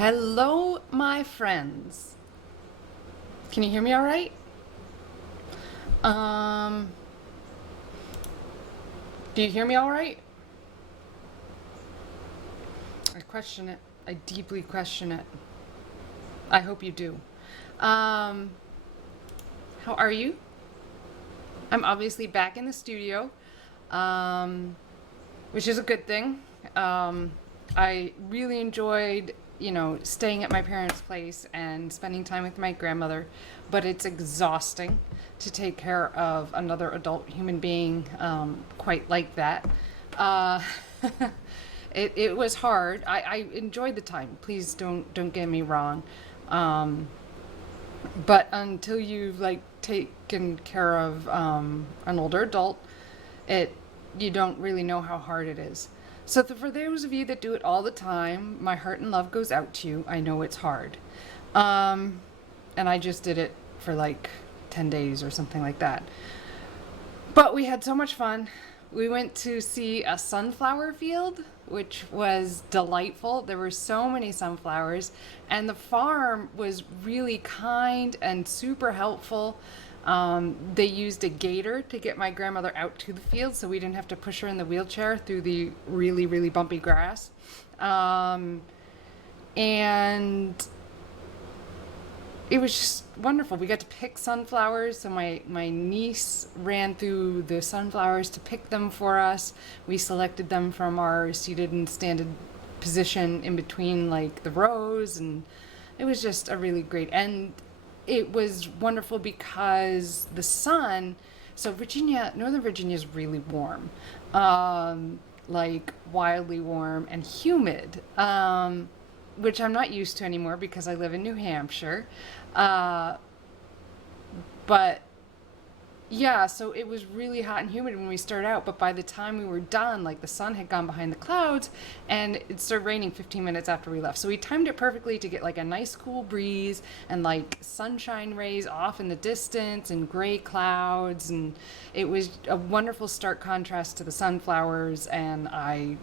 Hello, my friends. Can you hear me all right? Um, do you hear me all right? I question it. I deeply question it. I hope you do. Um, how are you? I'm obviously back in the studio, um, which is a good thing. I really enjoyed, staying at my parents' place and spending time with my grandmother, but it's exhausting to take care of another adult human being quite like that. Uh, it was hard. I enjoyed the time. Please don't get me wrong. Um, but until you've like taken care of an older adult, it you don't really know how hard it is. So for those of you that do it all the time, my heart and love goes out to you. I know it's hard, um, and I just did it for like 10 days or something like that. But we had so much fun. We went to see a sunflower field, which was delightful. There were so many sunflowers, and the farm was really kind and super helpful. They used a gator to get my grandmother out to the field so we didn't have to push her in the wheelchair through the really, really bumpy grass. Um, and it was just wonderful. We got to pick sunflowers, so my niece ran through the sunflowers to pick them for us. We selected them from our seated and standing position in between like the rows, and it was just a really great. And it was wonderful because the sun. So Northern Virginia is really warm, like wildly warm and humid. Which I'm not used to anymore because I live in New Hampshire. Uh, but yeah, so it was really hot and humid when we started out, but by the time we were done, like the sun had gone behind the clouds and it started raining 15 minutes after we left. So we timed it perfectly to get like a nice cool breeze and like sunshine rays off in the distance and gray clouds, and it was a wonderful stark contrast to the sunflowers, and I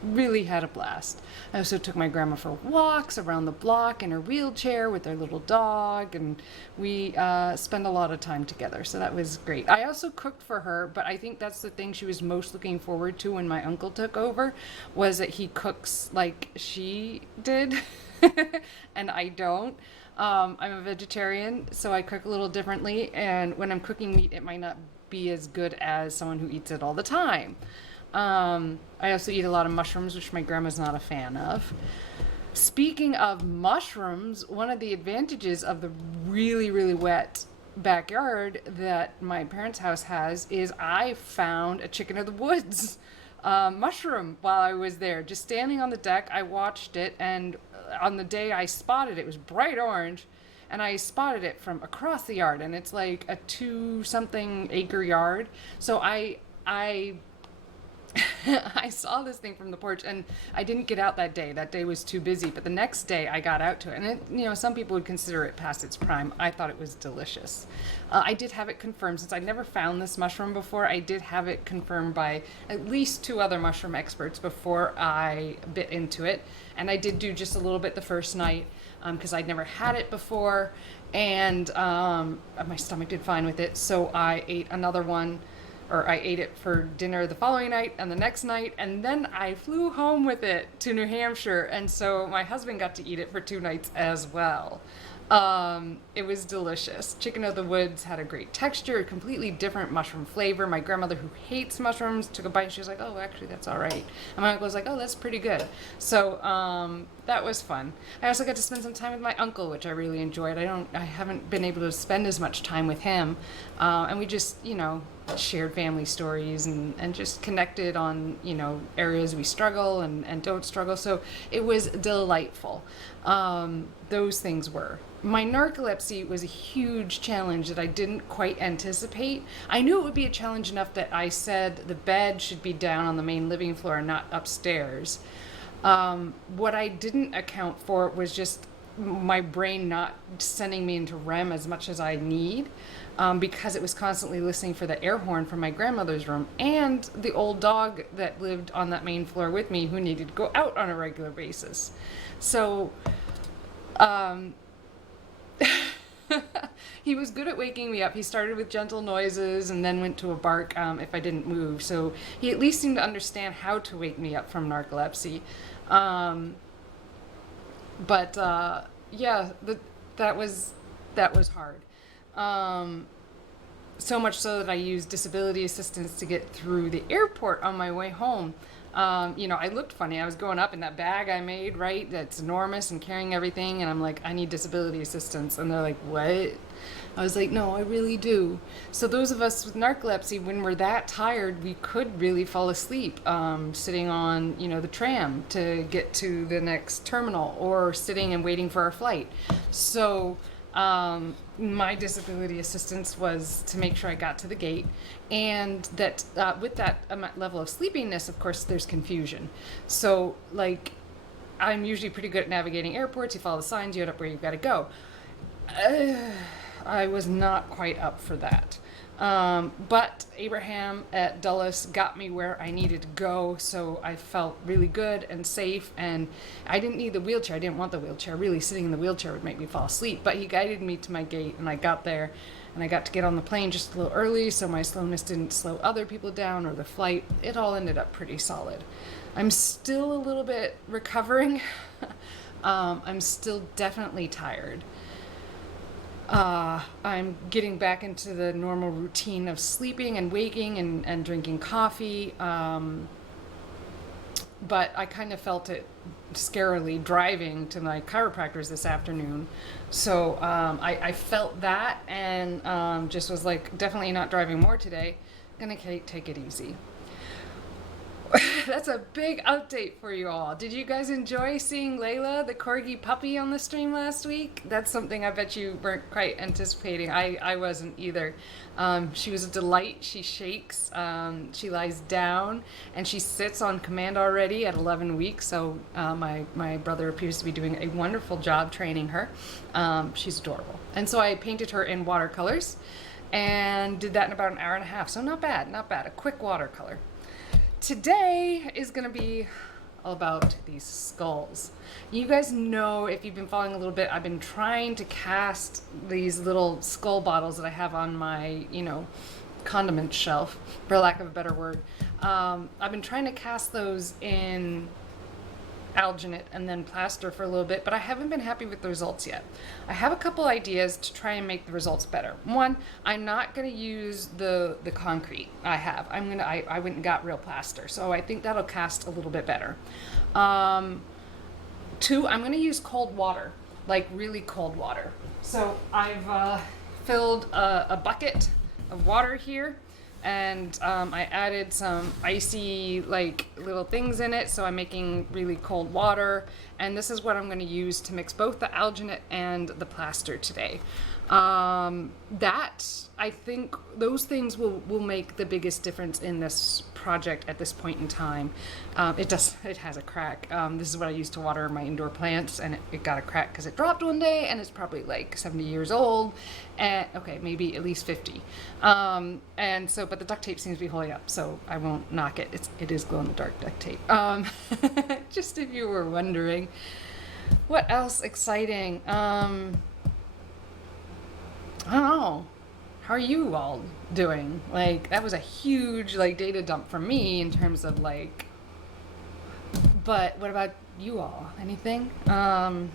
really had a blast. I also took my grandma for walks around the block in her wheelchair with their little dog, and we spent a lot of time together. So that was great. I also cooked for her, but I think that's the thing she was most looking forward to when my uncle took over, was that he cooks like she did, and I don't. I'm a vegetarian, so I cook a little differently, and when I'm cooking meat, it might not be as good as someone who eats it all the time. I also eat a lot of mushrooms, which my grandma's not a fan of. Speaking of mushrooms, one of the advantages of the really, really wet backyard that my parents' house has is I found a chicken of the woods mushroom while I was there. Just standing on the deck, I watched it, and on the day I spotted it, it was bright orange, and I spotted it from across the yard, and it's like a 2 something acre yard. So I I saw this thing from the porch, and I didn't get out that day. That day was too busy. But the next day I got out to it. And some people would consider it past its prime. I thought it was delicious. I did have it confirmed, since I'd never found this mushroom before. I did have it confirmed by at least 2 other mushroom experts before I bit into it. And I did do just a little bit the first night because I'd never had it before. And my stomach did fine with it. So I ate another one, or I ate it for dinner the following night and the next night, and then I flew home with it to New Hampshire, and so my husband got to eat it for 2 nights as well. It was delicious. Chicken of the woods had a great texture, a completely different mushroom flavor. My grandmother, who hates mushrooms, took a bite and she was like, "Oh, actually, that's all right." And my uncle was like, "Oh, that's pretty good." So that was fun. I also got to spend some time with my uncle, which I really enjoyed. I haven't been able to spend as much time with him, and we just, shared family stories and just connected on, areas we struggle and don't struggle. So it was delightful. Those things were. My narcolepsy was a huge challenge that I didn't quite anticipate. I knew it would be a challenge enough that I said the bed should be down on the main living floor and not upstairs. What I didn't account for was just my brain not sending me into REM as much as I need, because it was constantly listening for the air horn from my grandmother's room and the old dog that lived on that main floor with me, who needed to go out on a regular basis. So Um, he was good at waking me up. He started with gentle noises and then went to a bark if I didn't move. So he at least seemed to understand how to wake me up from narcolepsy. Um, but yeah, that was that was hard. Um, so much so that I used disability assistance to get through the airport on my way home. I looked funny. I was going up in that bag I made, right? That's enormous and carrying everything. And I'm like, I need disability assistance. And they're like, what? I was like, no, I really do. So those of us with narcolepsy, when we're that tired, we could really fall asleep sitting on, the tram to get to the next terminal or sitting and waiting for our flight. So my disability assistance was to make sure I got to the gate, and that with that level of sleepiness, of course, there's confusion. So, like, I'm usually pretty good at navigating airports. You follow the signs, you end up where you've got to go. I was not quite up for that. But Abraham at Dulles got me where I needed to go, so I felt really good and safe, and I didn't need the wheelchair. I didn't want the wheelchair. Really, sitting in the wheelchair would make me fall asleep, but he guided me to my gate, and I got there, and I got to get on the plane just a little early, so my slowness didn't slow other people down or the flight. It all ended up pretty solid. I'm still a little bit recovering. I'm still definitely tired. I'm getting back into the normal routine of sleeping and waking and drinking coffee. But I kind of felt it scarily driving to my chiropractor's this afternoon. So I felt that and just was like, definitely not driving more today. Gonna take it easy. That's a big update for you all. Did you guys enjoy seeing Layla, the corgi puppy, on the stream last week? That's something I bet you weren't quite anticipating. I wasn't either. She was a delight. She shakes, she lies down, and she sits on command already at 11 weeks. So my brother appears to be doing a wonderful job training her. She's adorable. And so I painted her in watercolors and did that in about an hour and a half. So not bad, not bad. A quick watercolor. Today is going to be all about these skulls. You guys know, if you've been following a little bit, I've been trying to cast these little skull bottles that I have on my, condiment shelf, for lack of a better word. I've been trying to cast those in Alginate and then Plaster for a little bit, but I haven't been happy with the results yet. I have a couple ideas to try and make the results better. One, I'm not going to use the concrete I have. I went and got real plaster, so I think that'll cast a little bit better. Two, I'm going to use cold water, like really cold water. So I've filled a bucket of water here, and I added some icy little things in it, so I'm making really cold water, and this is what I'm going to use to mix both the alginate and the plaster today. I think those things will make the biggest difference in this project at this point in time. It has a crack. This is what I use to water my indoor plants, and it got a crack because it dropped one day, and it's probably like 70 years old, and okay, maybe at least 50. But the duct tape seems to be holding up, so I won't knock it. It is glow-in-the-dark duct tape. Just if you were wondering. What else exciting? I don't know. How are you all doing? That was a huge data dump for me in terms of but what about you all? Anything? Type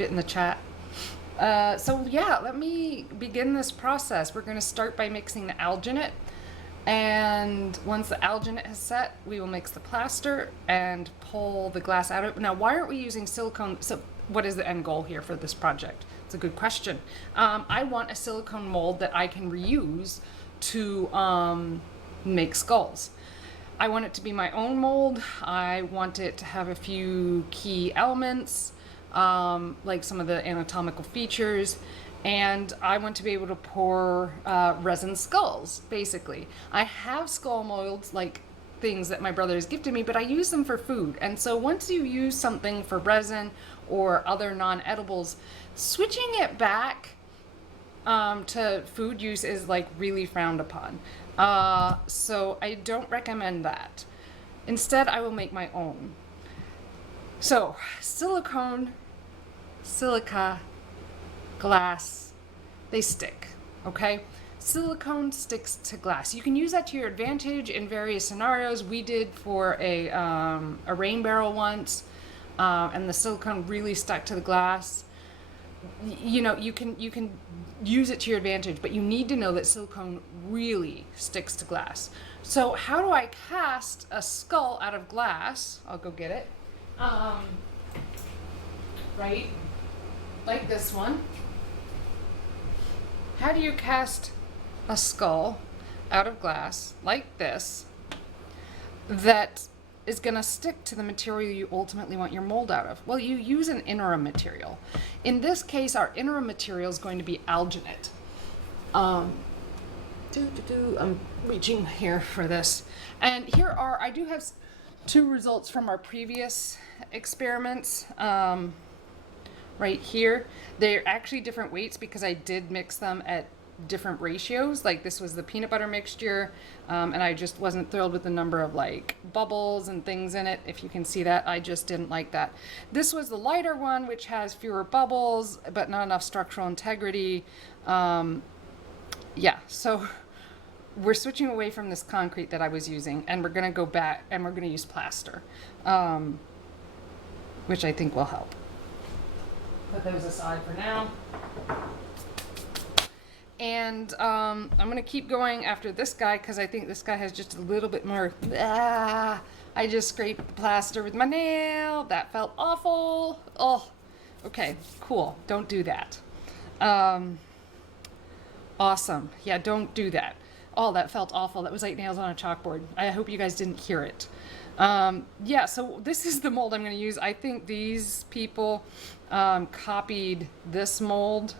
it in the chat. So yeah, let me begin this process. We're going to start by mixing the alginate, and once the alginate has set, we will mix the plaster and pull the glass out of it. Now, why aren't we using silicone? So what is the end goal here for this project? It's a good question. I want a silicone mold that I can reuse to make skulls. I want it to be my own mold. I want it to have a few key elements, like some of the anatomical features, and I want to be able to pour resin skulls, basically. I have skull molds, things that my brother has gifted me, but I use them for food. And so once you use something for resin or other non-edibles, switching it back to food use is really frowned upon. So I don't recommend that. Instead, I will make my own. So silicone silica, glass, they stick, okay? Silicone sticks to glass. You can use that to your advantage in various scenarios. We did for a rain barrel once, and the silicone really stuck to the glass. You know, you can use it to your advantage, but you need to know that silicone really sticks to glass. So how do I cast a skull out of glass? I'll go get it. Right, like this one. How do you cast a skull out of glass like this that is going to stick to the material you ultimately want your mold out of? Well, you use an interim material. In this case, our interim material is going to be alginate. I'm reaching here for this. And here are, I do have two results from our previous experiments. Right here, they're actually different weights because I did mix them at different ratios. Like this was the peanut butter mixture, and I just wasn't thrilled with the number of like bubbles and things in it. If you can see that, I just didn't like that. This was the lighter one, which has fewer bubbles but not enough structural integrity. Yeah, so we're switching away from this concrete that I was using, and we're gonna go back and we're gonna use plaster, which I think will help. Put those aside for now. And I'm going to keep going after this guy because I think this guy has just a little bit more. I just scraped the plaster with my nail. That felt awful. Oh, okay, cool. Don't do that. Awesome. Yeah, don't do that. Oh, that felt awful. That was like nails on a chalkboard. I hope you guys didn't hear it. Yeah, so this is the mold I'm going to use. I think these people copied this mold.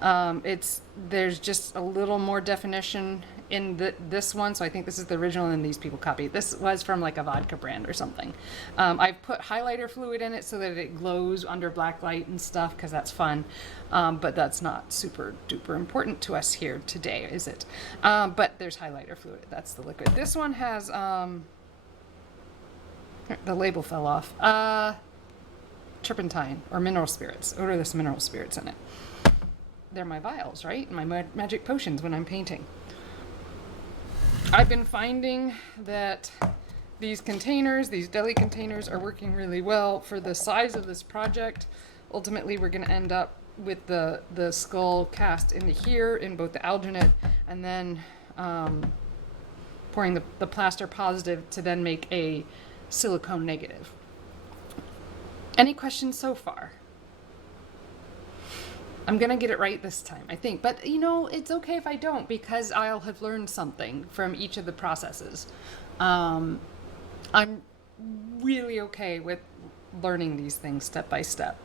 There's just a little more definition in this one, so I think this is the original, and these people copied. This was from like a vodka brand or something. I've put highlighter fluid in it so that it glows under black light and stuff, because that's fun, but that's not super duper important to us here today, is it? But there's highlighter fluid. That's the liquid. This one has the label fell off. Turpentine or mineral spirits, odorless mineral spirits in it. They're my vials, right? My magic potions when I'm painting. I've been finding that these containers, these deli containers, are working really well for the size of this project. Ultimately, we're going to end up with the skull cast into here in both the alginate, and then pouring the plaster positive to then make a silicone negative. Any questions so far? I'm gonna get it right this time, I think. But you know, it's okay if I don't, because I'll have learned something from each of the processes. I'm really okay with learning these things step by step.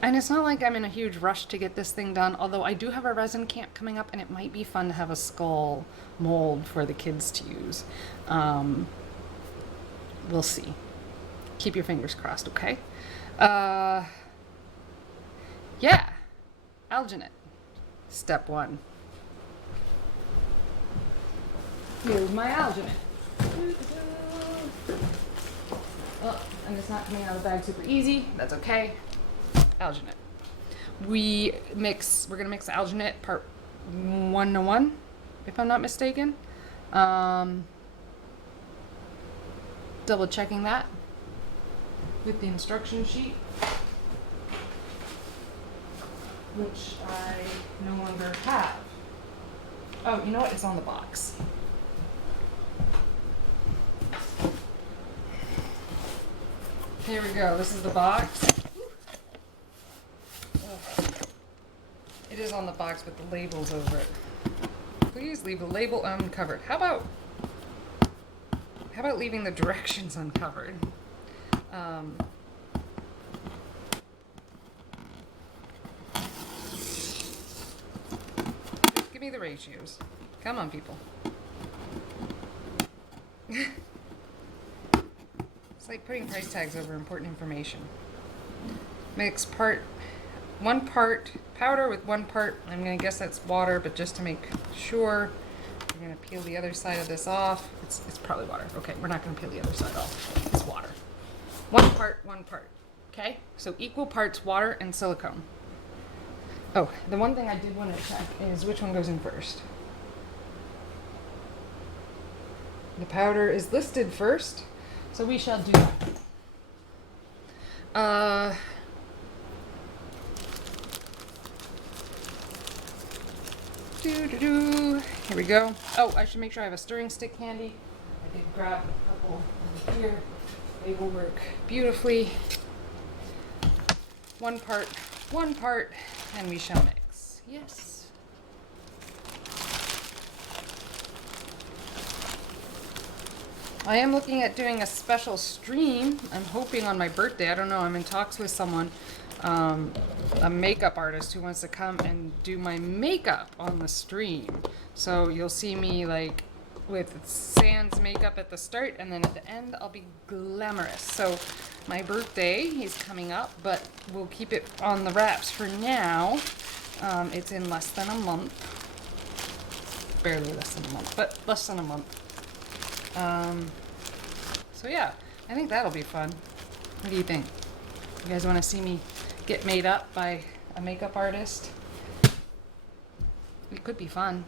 And it's not like I'm in a huge rush to get this thing done, although I do have a resin camp coming up, and it might be fun to have a skull mold for the kids to use. We'll see. Keep your fingers crossed, okay? Yeah. Alginate. Step 1. Here's my alginate. Oh, and it's not coming out of the bag super easy. That's okay. Alginate. We're gonna mix the alginate part 1:1, if I'm not mistaken. Double checking that with the instruction sheet, which I no longer have. Oh, you know what? It's on the box. Here we go. This is the box. It is on the box with the labels over it. Please leave the label uncovered. How about leaving the directions uncovered? Just give me the ratios. Come on, people. It's like putting price tags over important information. Mix one part powder with 1 part, I'm going to guess that's water, but just to make sure, we're going to peel the other side of this off. It's probably water. Okay, we're not going to peel the other side off. It's water. 1 part, 1 part. Okay, so equal parts water and silicone. Oh, the one thing I did want to check is which one goes in first. The powder is listed first, so we shall do that. Here we go. Oh, I should make sure I have a stirring stick handy. I did grab a couple over here. They will work beautifully. One part, and we shall mix. Yes. I am looking at doing a special stream. I'm hoping on my birthday. I don't know. I'm in talks with someone, a makeup artist who wants to come and do my makeup on the stream. So you'll see me like with sans makeup at the start, and then at the end I'll be glamorous. So my birthday is coming up, but we'll keep it on the wraps for now. It's in less than a month. Barely less than a month, but less than a month. So yeah, I think that'll be fun. What do you think? You guys want to see me get made up by a makeup artist? It could be fun.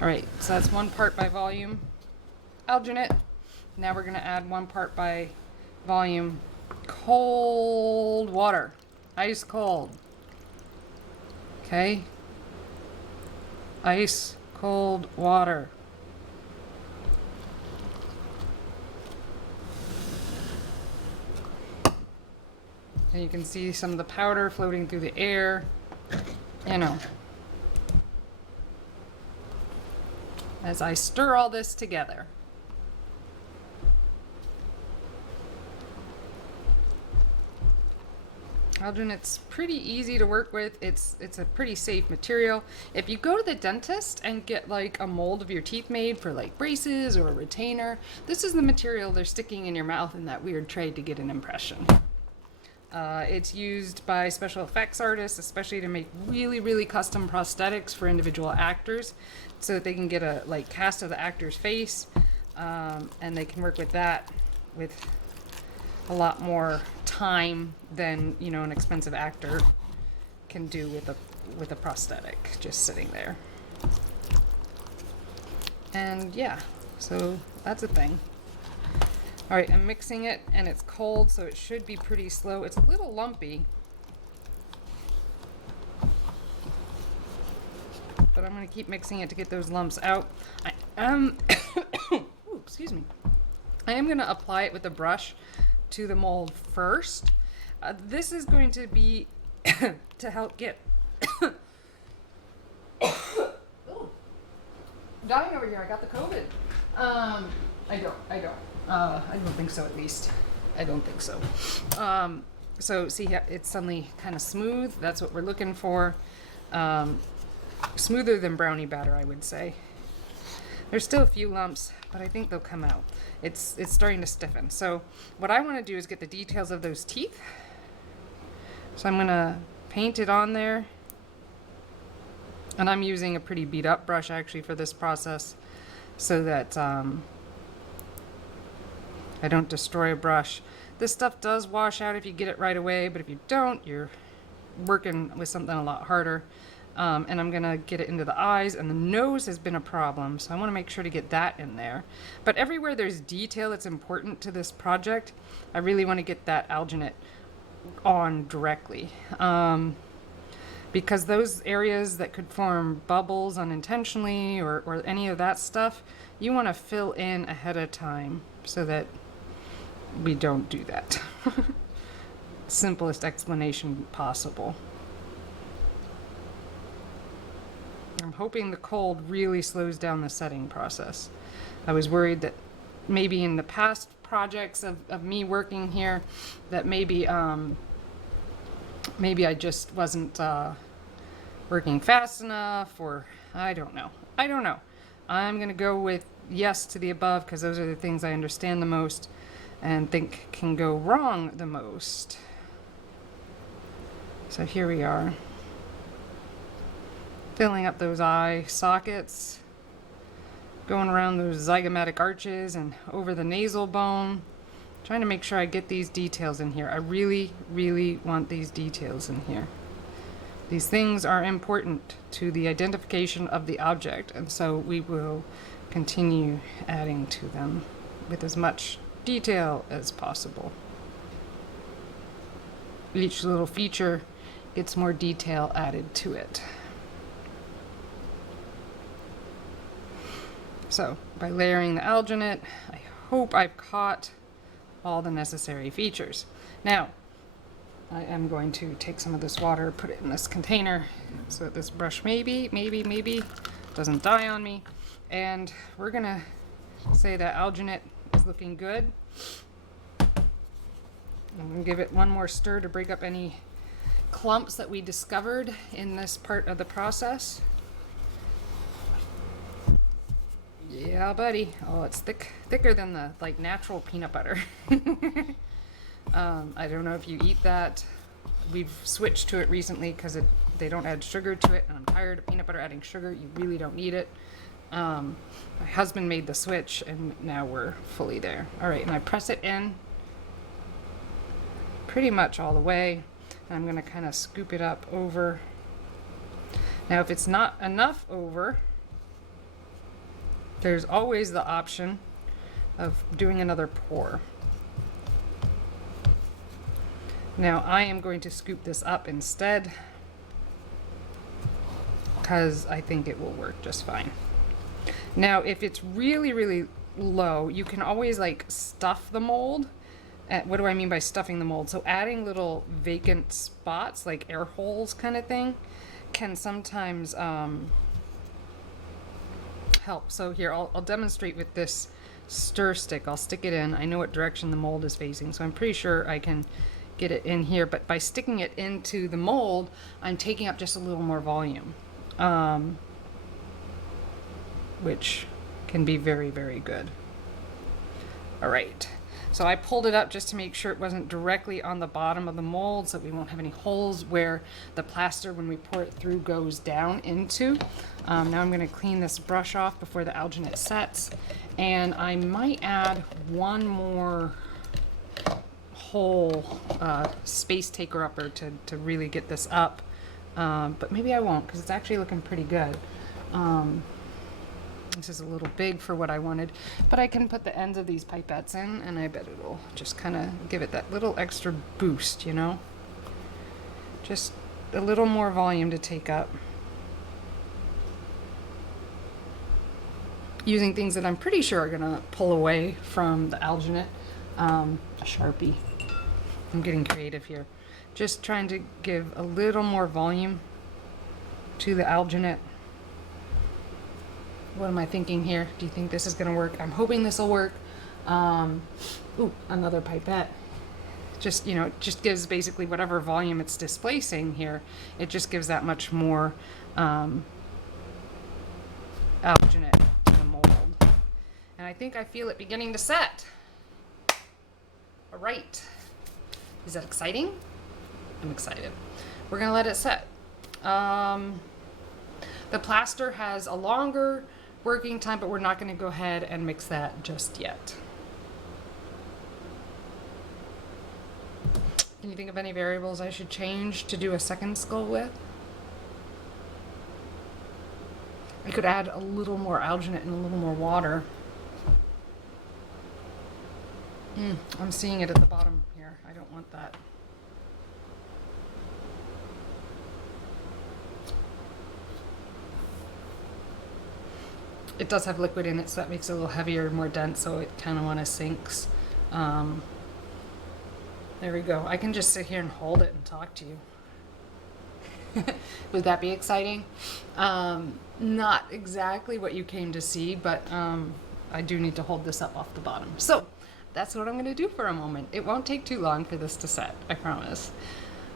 Alright, so that's 1 part by volume alginate. Now we're going to add 1 part by volume cold water. Ice cold. Okay? Ice cold water. And you can see some of the powder floating through the air. You know. As I stir all this together. Alginate's pretty easy to work with. It's a pretty safe material. If you go to the dentist and get like a mold of your teeth made for like braces or a retainer, this is the material they're sticking in your mouth in that weird tray to get an impression. It's used by special effects artists, especially to make really, really custom prosthetics for individual actors, so that they can get a like cast of the actor's face, and they can work with that with a lot more time than, you know, an expensive actor can do with a prosthetic just sitting there. And yeah, so that's a thing. All right, I'm mixing it, and it's cold, so it should be pretty slow. It's a little lumpy, but I'm going to keep mixing it to get those lumps out. Ooh, excuse me. I am going to apply it with a brush to the mold first. This is going to be to help get dying over here. I got the COVID. I don't think so, at least. I don't think so. So see, it's suddenly kind of smooth. That's what we're looking for. Smoother than brownie batter, I would say. There's still a few lumps, but I think they'll come out. It's starting to stiffen. So what I want to do is get the details of those teeth. So I'm going to paint it on there. And I'm using a pretty beat up brush actually for this process, so that I don't destroy a brush. This stuff does wash out if you get it right away, but if you don't, you're working with something a lot harder. And I'm gonna get it into the eyes, and the nose has been a problem, so I wanna make sure to get that in there. But everywhere there's detail that's important to this project, I really wanna get that alginate on directly. Because those areas that could form bubbles unintentionally or any of that stuff, you wanna fill in ahead of time so that we don't do that. Simplest explanation possible. I'm hoping the cold really slows down the setting process. I was worried that maybe in the past projects of me working here, that maybe maybe I just wasn't working fast enough, or I don't know. I'm gonna go with yes to the above, because those are the things I understand the most and think can go wrong the most. So here we are, filling up those eye sockets, going around those zygomatic arches and over the nasal bone, Trying to make sure I get these details in here. I really, really want these details in here. These things are important to the identification of the object, and so we will continue adding to them with as much detail as possible. Each little feature gets more detail added to it. So, by layering the alginate, I hope I've caught all the necessary features. Now, I am going to take some of this water, put it in this container so that this brush maybe doesn't die on me. And we're gonna say that alginate is looking good. I'm gonna give it one more stir to break up any clumps that we discovered in this part of the process. Yeah, buddy. Oh, it's thicker than the natural peanut butter. I don't know if you eat that. We've switched to it recently because they don't add sugar to it, and I'm tired of peanut butter adding sugar. You really don't need it. My husband made the switch, and now we're fully there. All right, and I press it in pretty much all the way. And I'm going to kind of scoop it up over. Now, if it's not enough over, there's always the option of doing another pour. Now I am going to scoop this up instead because I think it will work just fine. Now if it's really, really low, you can always stuff the mold. What do I mean by stuffing the mold? So adding little vacant spots, like air holes kind of thing, can sometimes help. So here, I'll demonstrate with this stir stick. I'll stick it in. I know what direction the mold is facing, so I'm pretty sure I can get it in here, but by sticking it into the mold, I'm taking up just a little more volume, which can be very, very good. All right, so I pulled it up just to make sure it wasn't directly on the bottom of the mold, so we won't have any holes where the plaster, when we pour it through, goes down into. Now I'm going to clean this brush off before the alginate sets, and I might add one more whole space taker upper to really get this up, but maybe I won't because it's actually looking pretty good. This is a little big for what I wanted, but I can put the ends of these pipettes in, and I bet it'll just kind of give it that little extra boost, you know? Just a little more volume to take up. Using things that I'm pretty sure are gonna pull away from the alginate. A Sharpie. I'm getting creative here. Just trying to give a little more volume to the alginate. What am I thinking here? Do you think this is going to work? I'm hoping this will work. Ooh, another pipette. Just, just gives basically whatever volume it's displacing here. It just gives that much more alginate to the mold. And I think I feel it beginning to set. All right. Is that exciting? I'm excited. We're going to let it set. The plaster has a longer working time, but we're not going to go ahead and mix that just yet. Can you think of any variables I should change to do a second skull with? I could add a little more alginate and a little more water. I'm seeing it at the bottom here. I don't want that. It does have liquid in it, so that makes it a little heavier, more dense, so it kind of want to sinks. There we go. I can just sit here and hold it and talk to you. Would that be exciting? Not exactly what you came to see, but I do need to hold this up off the bottom. So that's what I'm going to do for a moment. It won't take too long for this to set, I promise.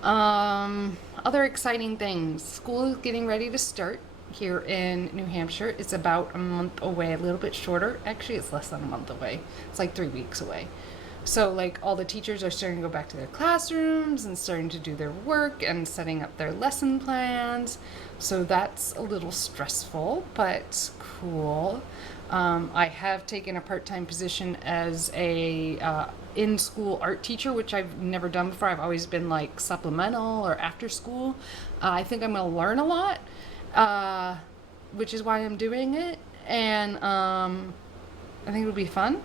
Other exciting things. School is getting ready to start here in New Hampshire. It's about a month away, a little bit shorter. Actually, it's less than a month away. It's like 3 weeks away. So like all the teachers are starting to go back to their classrooms and starting to do their work and setting up their lesson plans. So that's a little stressful, but cool. I have taken a part-time position as a in-school art teacher, which I've never done before. I've always been like supplemental or after school. I think I'm going to learn a lot, which is why I'm doing it. And I think it'll be fun.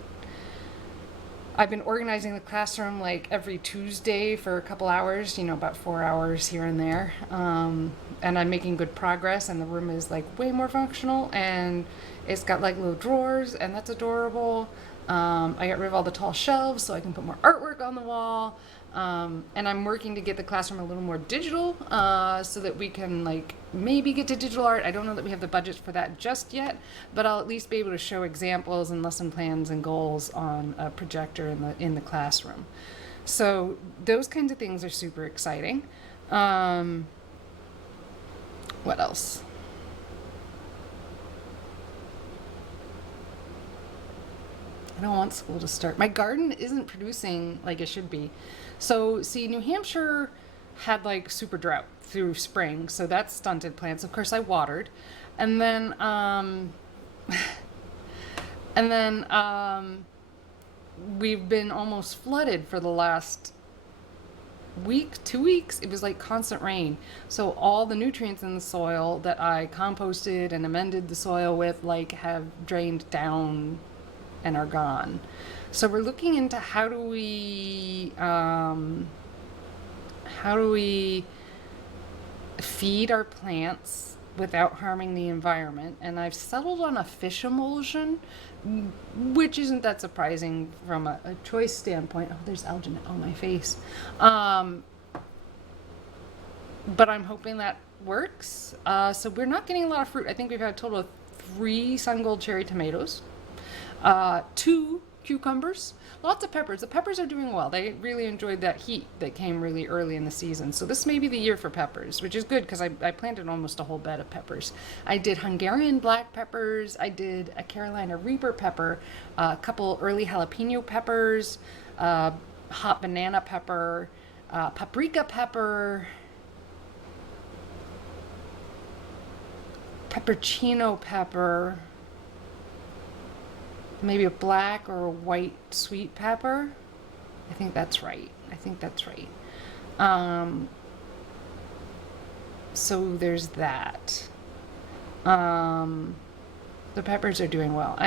I've been organizing the classroom like every Tuesday for a couple hours, about 4 hours here and there. And I'm making good progress, and the room is like way more functional, and it's got like little drawers, and that's adorable. I got rid of all the tall shelves so I can put more artwork on the wall. And I'm working to get the classroom a little more digital, so that we can like maybe get to digital art. I don't know that we have the budget for that just yet, but I'll at least be able to show examples and lesson plans and goals on a projector in the classroom. So those kinds of things are super exciting. What else? I don't want school to start. My garden isn't producing like it should be. So, see, New Hampshire had like super drought through spring, so that stunted plants. Of course, I watered, and then, and then we've been almost flooded for the last week, 2 weeks. It was like constant rain, so all the nutrients in the soil that I composted and amended the soil with like have drained down and are gone. So we're looking into how do we feed our plants without harming the environment. And I've settled on a fish emulsion, which isn't that surprising from a choice standpoint. Oh, there's Alginate on my face. But I'm hoping that works. So we're not getting a lot of fruit. I think we've had a total of 3 sun gold cherry tomatoes, 2 cucumbers, lots of peppers. The peppers are doing well. They really enjoyed that heat that came really early in the season. So this may be the year for peppers, which is good because I planted almost a whole bed of peppers. I did Hungarian black peppers. I did a Carolina Reaper pepper, a couple early jalapeno peppers, hot banana pepper, paprika pepper, peppercino pepper, maybe a black or a white sweet pepper. I think that's right. So there's that. The peppers are doing well.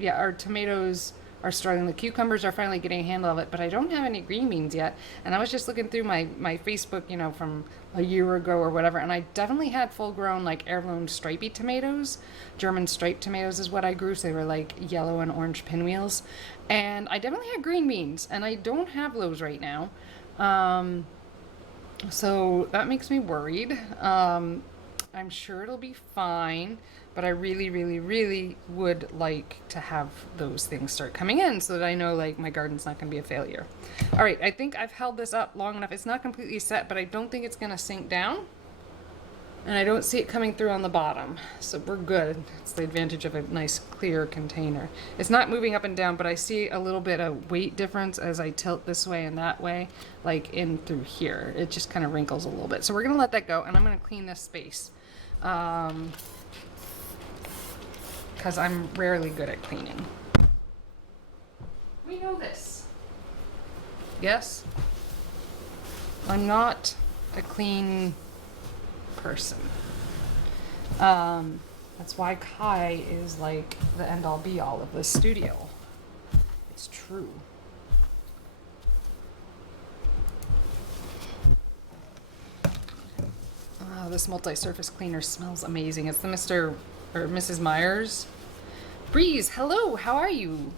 Our tomatoes are struggling. The cucumbers are finally getting a handle of it, but I don't have any green beans yet. And I was just looking through my Facebook, from a year ago or whatever, and I definitely had full-grown, like, heirloom stripy tomatoes. German striped tomatoes is what I grew, so they were like yellow and orange pinwheels. And I definitely had green beans, and I don't have those right now. So that makes me worried. I'm sure it'll be fine, but I really, really, really would like to have those things start coming in so that I know like my garden's not going to be a failure. All right, I think I've held this up long enough. It's not completely set, but I don't think it's going to sink down. And I don't see it coming through on the bottom, so we're good. It's the advantage of a nice clear container. It's not moving up and down, but I see a little bit of weight difference as I tilt this way and that way, like in through here. It just kind of wrinkles a little bit. So we're going to let that go, and I'm going to clean this space. Because I'm rarely good at cleaning. We know this. Yes? I'm not a clean person. That's why Kai is like the end-all be-all of this studio. It's true. Oh, this multi-surface cleaner smells amazing. It's the Mr. or Mrs. Myers. Breeze, hello, how are you?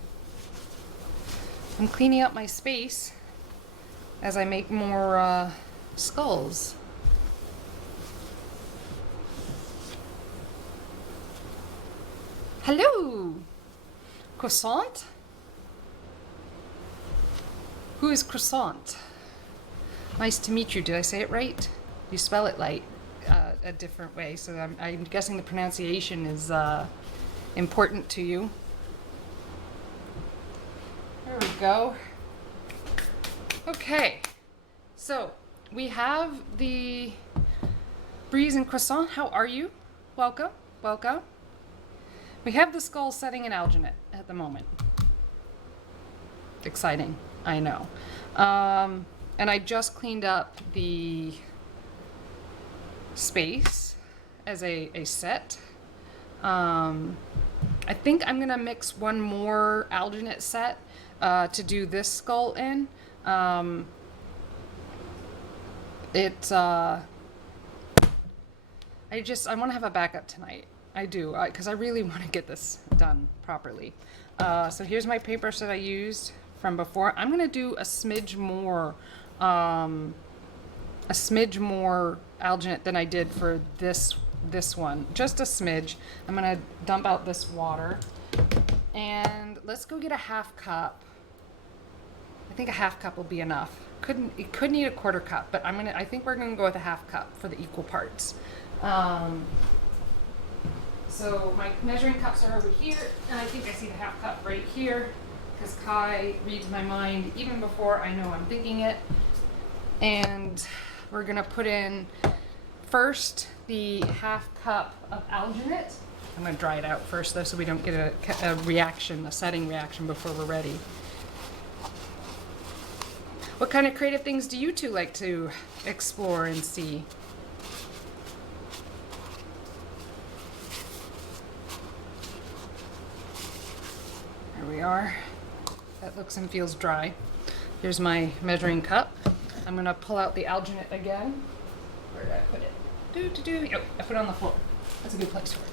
I'm cleaning up my space as I make more skulls. Hello! Croissant? Who is Croissant? Nice to meet you. Did I say it right? You spell it like a different way, so I'm guessing the pronunciation is important to you. There we go. Okay, so we have the Breeze and Croissant. How are you? Welcome, welcome. We have the skull setting in Alginate at the moment. Exciting, I know. And I just cleaned up the space as a set. I think I'm gonna mix one more Alginate set to do this skull in. I want to have a backup tonight. I do, because I really want to get this done properly. So here's my paintbrush that I used from before. I'm gonna do a smidge more Alginate than I did for this one. Just a smidge. I'm gonna dump out this water, and let's go get a half cup. I think a half cup will be enough. It could need a quarter cup, but I think we're gonna go with a half cup for the equal parts. So my measuring cups are over here, and I think I see the half cup right here, because Kai reads my mind even before I know I'm thinking it. And we're gonna put in first the half cup of Alginate. I'm gonna dry it out first though, so we don't get a setting reaction before we're ready. What kind of creative things do you two like to explore and see? There we are. That looks and feels dry. Here's my measuring cup. I'm gonna pull out the Alginate again. Where did I put it? Oh, I put it on the floor. That's a good place for it.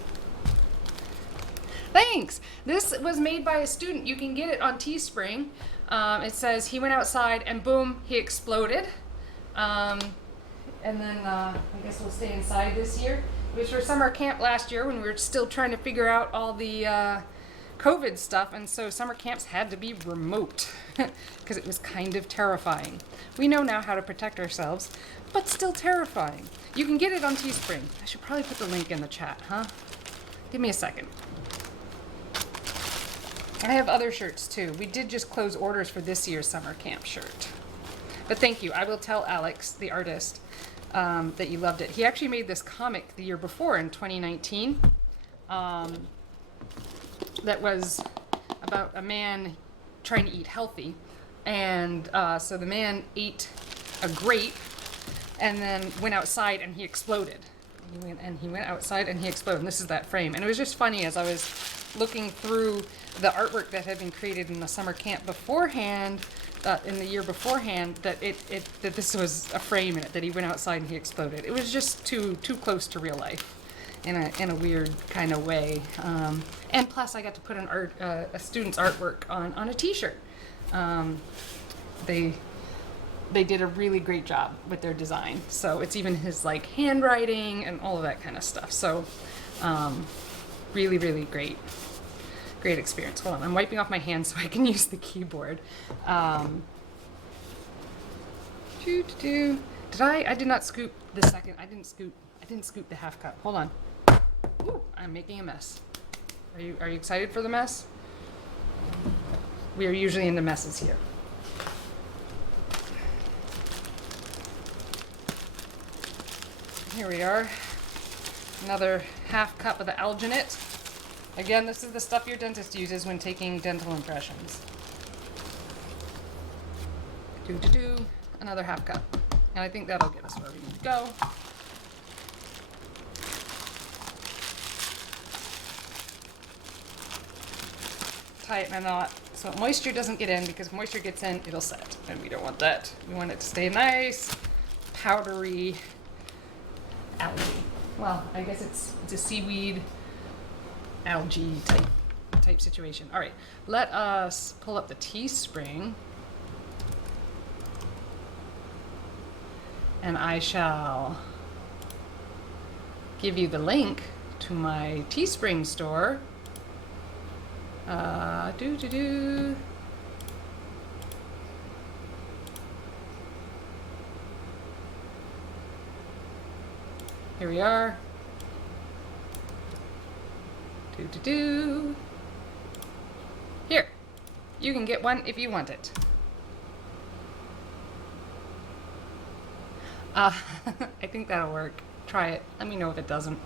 Thanks! This was made by a student. You can get it on Teespring. It says he went outside and boom, he exploded. And then I guess we'll stay inside this year. It was for summer camp last year when we were still trying to figure out all the COVID stuff, and so summer camps had to be remote because it was kind of terrifying. We know now how to protect ourselves, but still terrifying. You can get it on Teespring. I should probably put the link in the chat, huh? Give me a second. I have other shirts too. We did just close orders for this year's summer camp shirt. But thank you. I will tell Alex, the artist, that you loved it. He actually made this comic the year before in 2019 that was about a man trying to eat healthy. And so the man ate a grape and then went outside and he exploded. He went outside and he exploded. And this is that frame. And it was just funny as I was looking through the artwork that had been created in the summer camp beforehand, in the year beforehand, that that this was a frame in it, that he went outside and he exploded. It was just too close to real life in a weird kind of way. And plus I got to put a student's artwork on a t-shirt. They did a really great job with their design. So it's even his like handwriting and all of that kind of stuff. So really, really great experience. Hold on, I'm wiping off my hands so I can use the keyboard. Did I did not scoop the second. I didn't scoop the half cup. Hold on. Ooh, I'm making a mess. Are you excited for the mess? We are usually into messes here. Here we are. Another half cup of the Alginate. Again, this is the stuff your dentist uses when taking dental impressions. Another half cup. And I think that'll get us where we need to go. Tie it in a knot so moisture doesn't get in, because if moisture gets in, it'll set. And we don't want that. We want it to stay nice, powdery algae. Well, I guess it's a seaweed algae type situation. All right, let us pull up the Teespring, and I shall give you the link to my Teespring store. Here we are. Here, you can get one if you want it. Uh, I think that'll work. Try it. Let me know if it doesn't.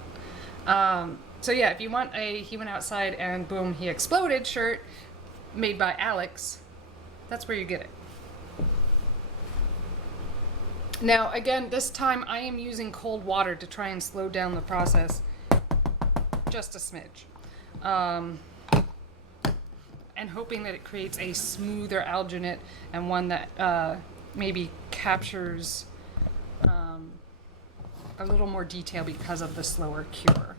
So yeah, if you want a He Went Outside and Boom, He Exploded shirt made by Alex, that's where you get it. Now, again, this time I am using cold water to try and slow down the process just a smidge. And hoping that it creates a smoother alginate and one that maybe captures a little more detail because of the slower cure.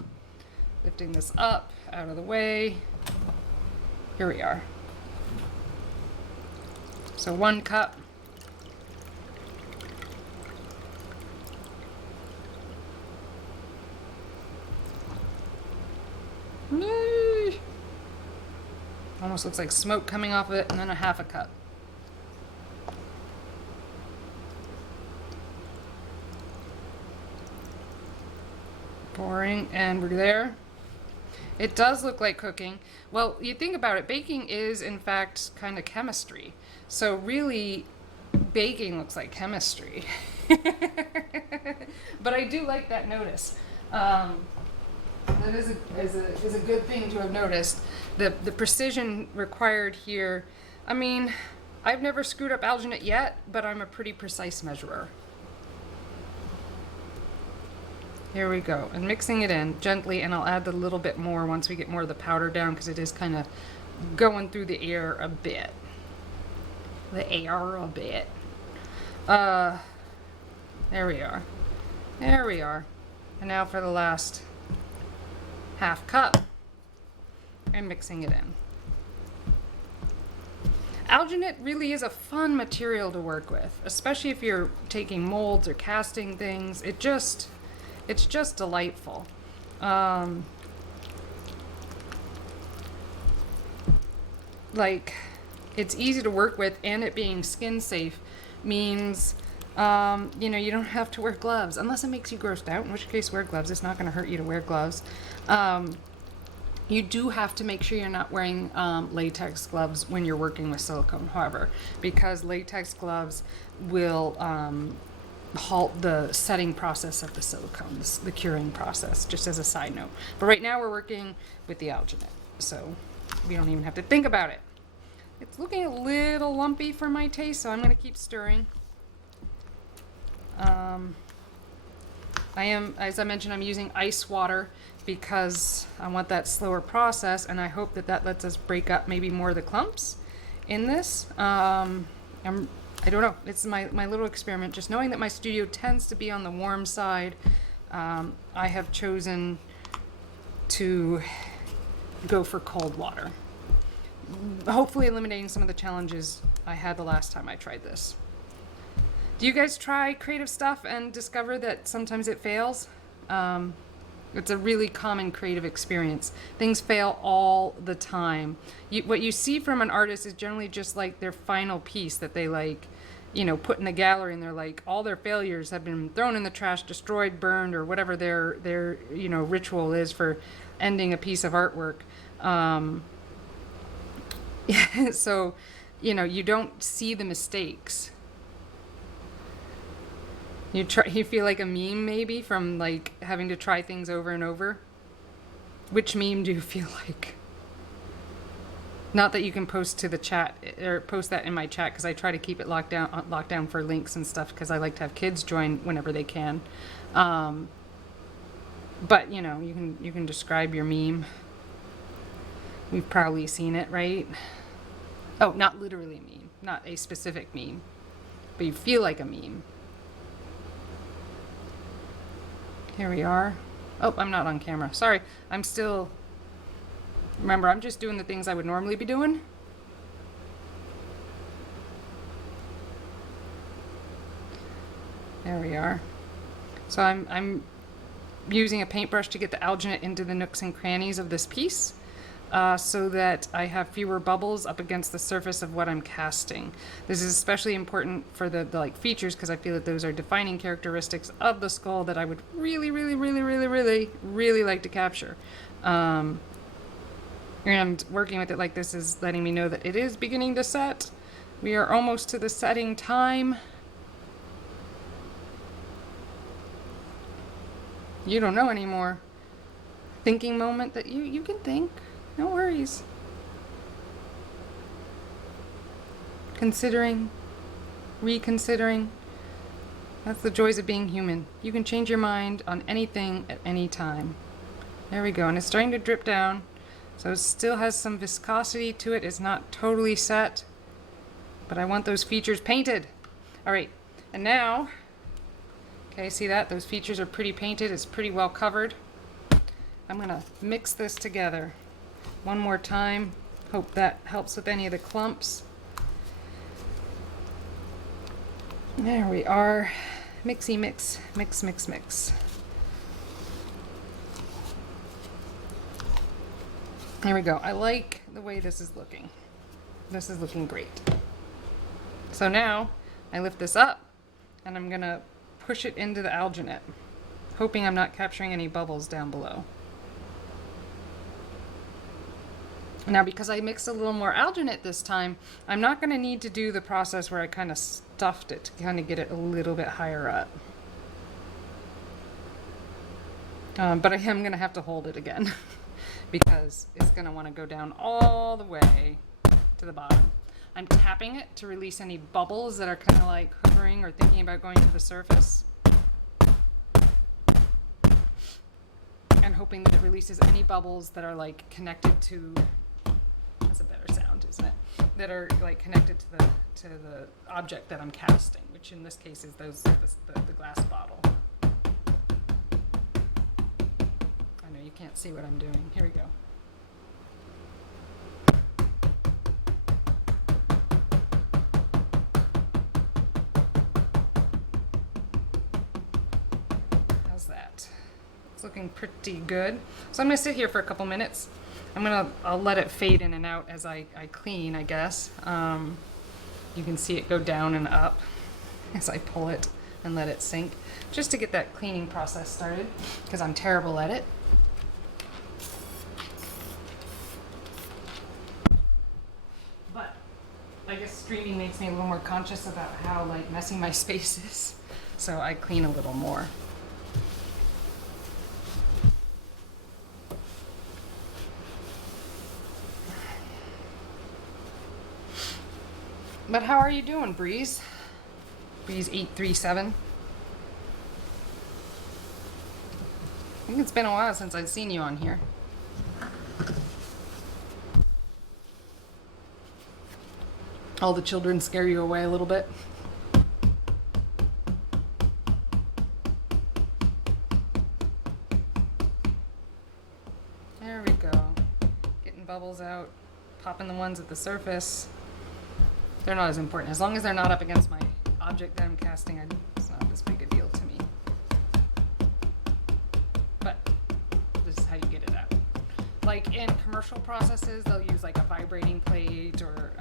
Lifting this up, out of the way. Here we are. So 1 cup. Almost looks like smoke coming off of it, and then a 1/2 cup. Pouring, and we're there. It does look like cooking. Well, you think about it, baking is in fact kind of chemistry. So really, baking looks like chemistry. But I do like that notice. That is a good thing to have noticed. The precision required here. I mean, I've never screwed up alginate yet, but I'm a pretty precise measurer. Here we go, and mixing it in gently, and I'll add a little bit more once we get more of the powder down, because it is kind of going through the air a bit. The air a bit. There we are. There we are. And now for the last 1/2 cup, and mixing it in. Alginate really is a fun material to work with, especially if you're taking molds or casting things. It's just delightful. Like, it's easy to work with, and it being skin safe means, you know, you don't have to wear gloves unless it makes you grossed out, in which case wear gloves. It's not going to hurt you to wear gloves. You do have to make sure you're not wearing latex gloves when you're working with silicone, however, because latex gloves will halt the setting process of the silicone, the curing process, just as a side note. But right now we're working with the alginate, so we don't even have to think about it. It's looking a little lumpy for my taste, so I'm going to keep stirring. I am, as I mentioned, I'm using ice water because I want that slower process, and I hope that that lets us break up maybe more of the clumps in this. I don't know, it's my little experiment. Just knowing that my studio tends to be on the warm side, I have chosen to go for cold water. Hopefully eliminating some of the challenges I had the last time I tried this. Do you guys try creative stuff and discover that sometimes it fails? It's a really common creative experience. Things fail all the time. What you see from an artist is generally just like their final piece that they like, you know, put in the gallery, and they're like, all their failures have been thrown in the trash, destroyed, burned, or whatever their you know, ritual is for ending a piece of artwork. So, you know, you don't see the mistakes. You feel like a meme maybe from like having to try things over and over. Which meme do you feel like? Not that you can post to the chat or post that in my chat, because I try to keep it locked down for links and stuff, because I like to have kids join whenever they can. But you know, you can describe your meme. We've probably seen it, right? Oh, not literally a meme, not a specific meme, but you feel like a meme. Here we are. Oh, I'm not on camera. Sorry. I'm still... Remember, I'm just doing the things I would normally be doing. There we are. So I'm using a paintbrush to get the alginate into the nooks and crannies of this piece, so that I have fewer bubbles up against the surface of what I'm casting. This is especially important for the like features, because I feel that those are defining characteristics of the skull that I would really like to capture. And working with it like this is letting me know that it is beginning to set. We are almost to the setting time. You don't know anymore. Thinking moment that you can think. No worries. Considering, reconsidering. That's the joys of being human. You can change your mind on anything at any time. There we go. And it's starting to drip down. So it still has some viscosity to it. It's not totally set. But I want those features painted. All right. And now, okay, see that? Those features are pretty painted. It's pretty well covered. I'm going to mix this together one more time. Hope that helps with any of the clumps. There we are. Mixy mix, mix, mix, mix. There we go. I like the way this is looking. This is looking great. So now I lift this up and I'm gonna push it into the alginate, hoping I'm not capturing any bubbles down below. Now, because I mixed a little more alginate this time, I'm not going to need to do the process where I kind of stuffed it to kind of get it a little bit higher up. But I am going to have to hold it again because it's going to want to go down all the way to the bottom. I'm tapping it to release any bubbles that are kind of like hovering or thinking about going to the surface. And hoping that it releases any bubbles that are like connected to... That's a better sound, isn't it? That are like connected to the object that I'm casting, which in this case is the glass bottle. I know you can't see what I'm doing. Here we go. How's that? It's looking pretty good. So I'm gonna sit here for a couple minutes. I'll let it fade in and out as I clean, I guess. You can see it go down and up as I pull it and let it sink, just to get that cleaning process started, because I'm terrible at it. But I guess streaming makes me a little more conscious about how like messy my space is, so I clean a little more. But how are you doing, Breeze? Breeze 837. I think it's been a while since I've seen you on here. All the children scare you away a little bit. There we go. Getting bubbles out, popping the ones at the surface. They're not as important. As long as they're not up against my object that I'm casting, it's not as big a deal to me. But this is how you get it out. Like in commercial processes, they'll use like a vibrating plate or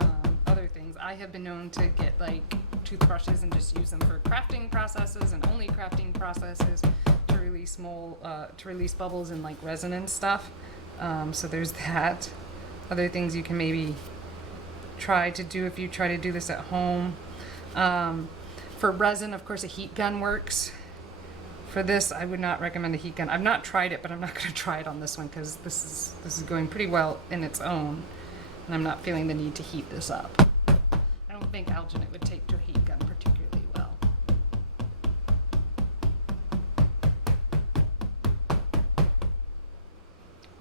other things. I have been known to get like toothbrushes and just use them for crafting processes and only crafting processes to release bubbles and like resin and stuff. So there's that. Other things you can maybe try to do if you try to do this at home. For resin, of course, a heat gun works. For this, I would not recommend a heat gun. I've not tried it, but I'm not going to try it on this one because this is going pretty well in its own, and I'm not feeling the need to heat this up. I don't think alginate would take to a heat gun particularly well.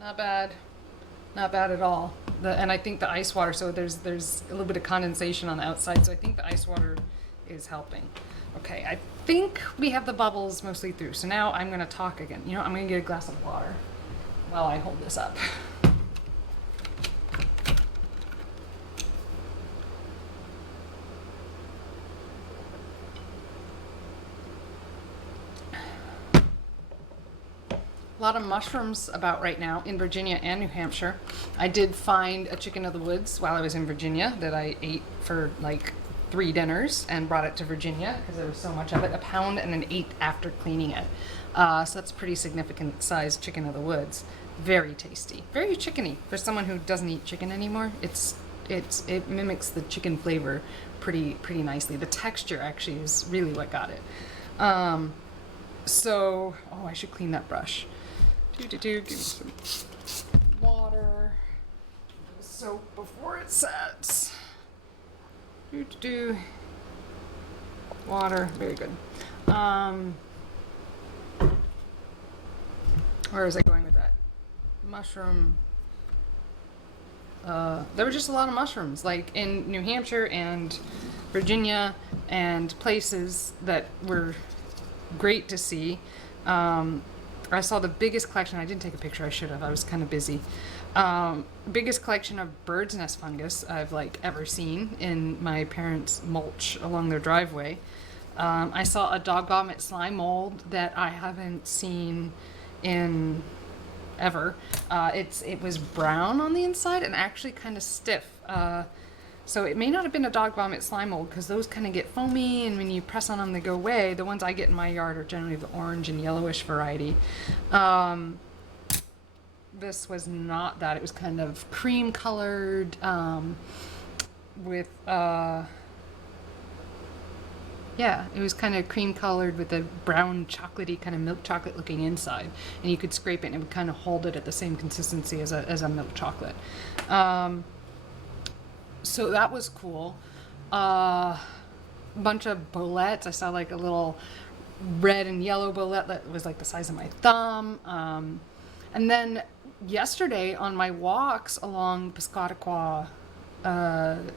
Not bad. Not bad at all. And I think the ice water, so there's a little bit of condensation on the outside, so I think the ice water is helping. Okay, I think we have the bubbles mostly through. So now I'm going to talk again. You know, I'm going to get a glass of water while I hold this up. A lot of mushrooms about right now in Virginia and New Hampshire. I did find a chicken of the woods while I was in Virginia that I ate for like 3 dinners and brought it to Virginia because there was so much of it. 1 pound and then 8 after cleaning it. So that's pretty significant sized chicken of the woods. Very tasty. Very chickeny for someone who doesn't eat chicken anymore. It mimics the chicken flavor pretty nicely. The texture actually is really what got it. So, oh, I should clean that brush. Give me some water. Soap before it sets. Water, very good. Where was I going with that? Mushroom. There were just a lot of mushrooms, like in New Hampshire and Virginia, and places that were great to see. I saw the biggest collection. I didn't take a picture. I should have. I was kind of busy. Biggest collection of bird's nest fungus I've ever seen in my parents' mulch along their driveway. I saw a dog vomit slime mold that I haven't seen in ever. It was brown on the inside and actually kind of stiff. So it may not have been a dog vomit slime mold because those kind of get foamy, and when you press on them, they go away. The ones I get in my yard are generally the orange and yellowish variety. This was not that. It was kind of cream colored with it was kind of cream colored with a brown chocolatey kind of milk chocolate looking inside, and you could scrape it and it would kind of hold it at the same consistency as a milk chocolate. So that was cool. Bunch of bolettes. I saw like a little red and yellow bolette that was like the size of my thumb. And then yesterday on my walks along Piscataqua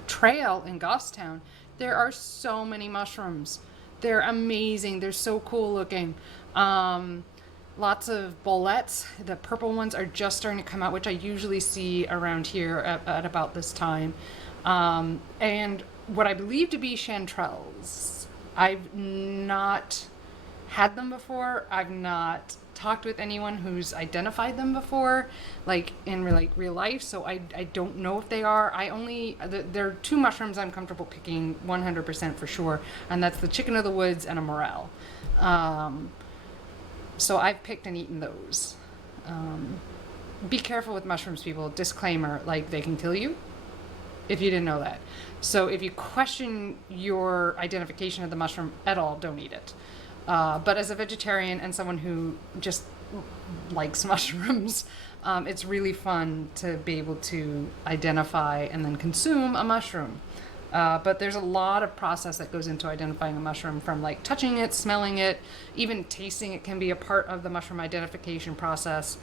Trail in Goffstown, there are so many mushrooms. They're amazing. They're so cool looking. Lots of bolettes. The purple ones are just starting to come out, which I usually see around here at about this time. And what I believe to be chanterelles. I've not had them before. I've not talked with anyone who's identified them before, like in real life, so I don't know if they are. There are two mushrooms I'm comfortable picking 100% for sure, and that's the chicken of the woods and a morel. So I've picked and eaten those. Be careful with mushrooms, people. Disclaimer, they can kill you if you didn't know that. So if you question your identification of the mushroom at all, don't eat it. But as a vegetarian and someone who just likes mushrooms, it's really fun to be able to identify and then consume a mushroom. But there's a lot of process that goes into identifying a mushroom, from touching it, smelling it, even tasting it can be a part of the mushroom identification process.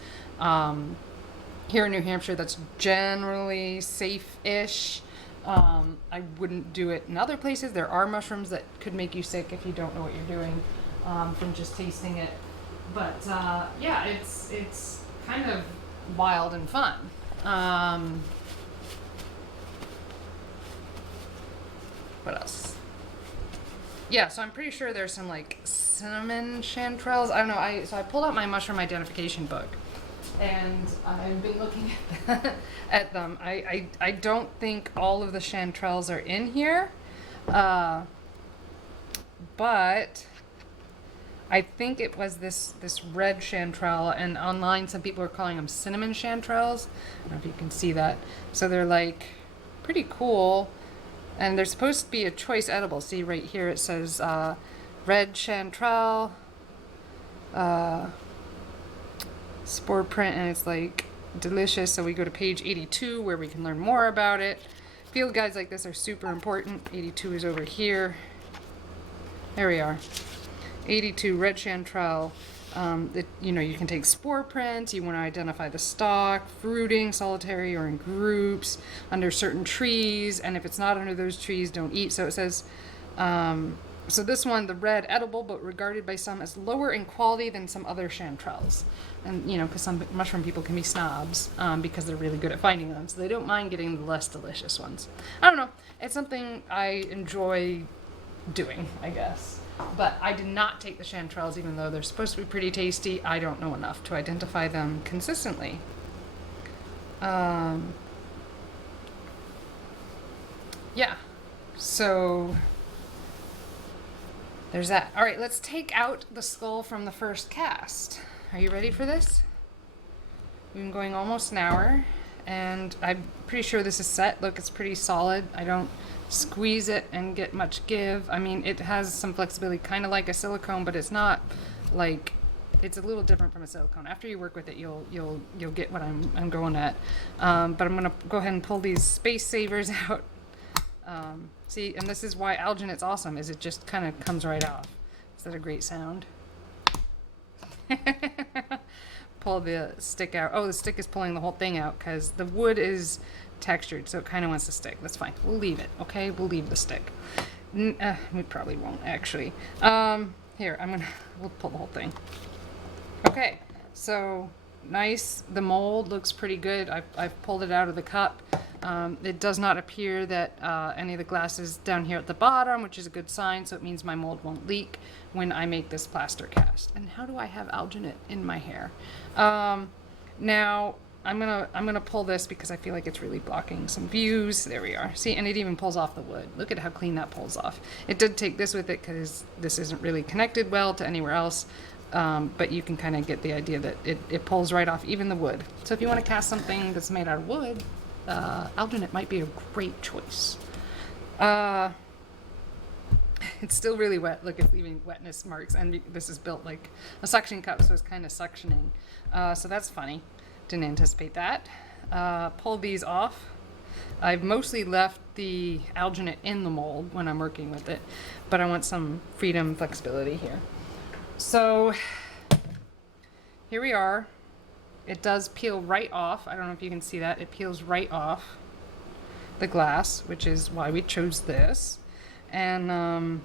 Here in New Hampshire, that's generally safe-ish. I wouldn't do it in other places. There are mushrooms that could make you sick if you don't know what you're doing. From just tasting it, but it's kind of wild and fun. What else? Yeah, so I'm pretty sure there's some cinnamon chanterelles. I don't know. So I pulled out my mushroom identification book, and I've been looking at them. I don't think all of the chanterelles are in here, but I think it was this red chanterelle, and online some people are calling them cinnamon chanterelles. I don't know if you can see that. So they're pretty cool, and they're supposed to be a choice edible. See right here it says red chanterelle, spore print, and it's delicious. So we go to page 82 where we can learn more about it. Field guides like this are super important. 82 is over here. There we are. 82 red chanterelle. You can take spore prints. You want to identify the stalk, fruiting, solitary or in groups, under certain trees, and if it's not under those trees, don't eat. So it says, so this one, the red, edible, but regarded by some as lower in quality than some other chanterelles. And, because some mushroom people can be snobs, because they're really good at finding them, so they don't mind getting the less delicious ones. I don't know. It's something I enjoy doing, I guess. But I did not take the chanterelles, even though they're supposed to be pretty tasty. I don't know enough to identify them consistently. So there's that. All right, let's take out the skull from the first cast. Are you ready for this? We've been going almost an hour, and I'm pretty sure this is set. Look, it's pretty solid. I don't squeeze it and get much give. I mean, it has some flexibility, kind of like a silicone, but it's not like, it's a little different from a silicone. After you work with it, you'll get what I'm going at. But I'm gonna go ahead and pull these space savers out. See, and this is why Alginate's awesome, is it just kind of comes right off. Is that a great sound? Pull the stick out. Oh, the stick is pulling the whole thing out because the wood is textured, so it kind of wants to stick. That's fine. We'll leave it, okay? We'll leave the stick. We probably won't, actually. Here, we'll pull the whole thing. Okay, so nice. The mold looks pretty good. I've pulled it out of the cup. It does not appear that any of the glass is down here at the bottom, which is a good sign, so it means my mold won't leak when I make this plaster cast. And how do I have alginate in my hair? Now I'm gonna pull this because I feel like it's really blocking some views. There we are. See, and it even pulls off the wood. Look at how clean that pulls off. It did take this with it because this isn't really connected well to anywhere else. But you can kind of get the idea that it pulls right off even the wood. So if you want to cast something that's made out of wood, Alginate might be a great choice. It's still really wet. Look, it's leaving wetness marks, and this is built like a suction cup, so it's kind of suctioning. So that's funny. Didn't anticipate that. Pull these off. I've mostly left the alginate in the mold when I'm working with it, but I want some freedom, flexibility here. So here we are. It does peel right off. I don't know if you can see that. It peels right off the glass, which is why we chose this. And I'm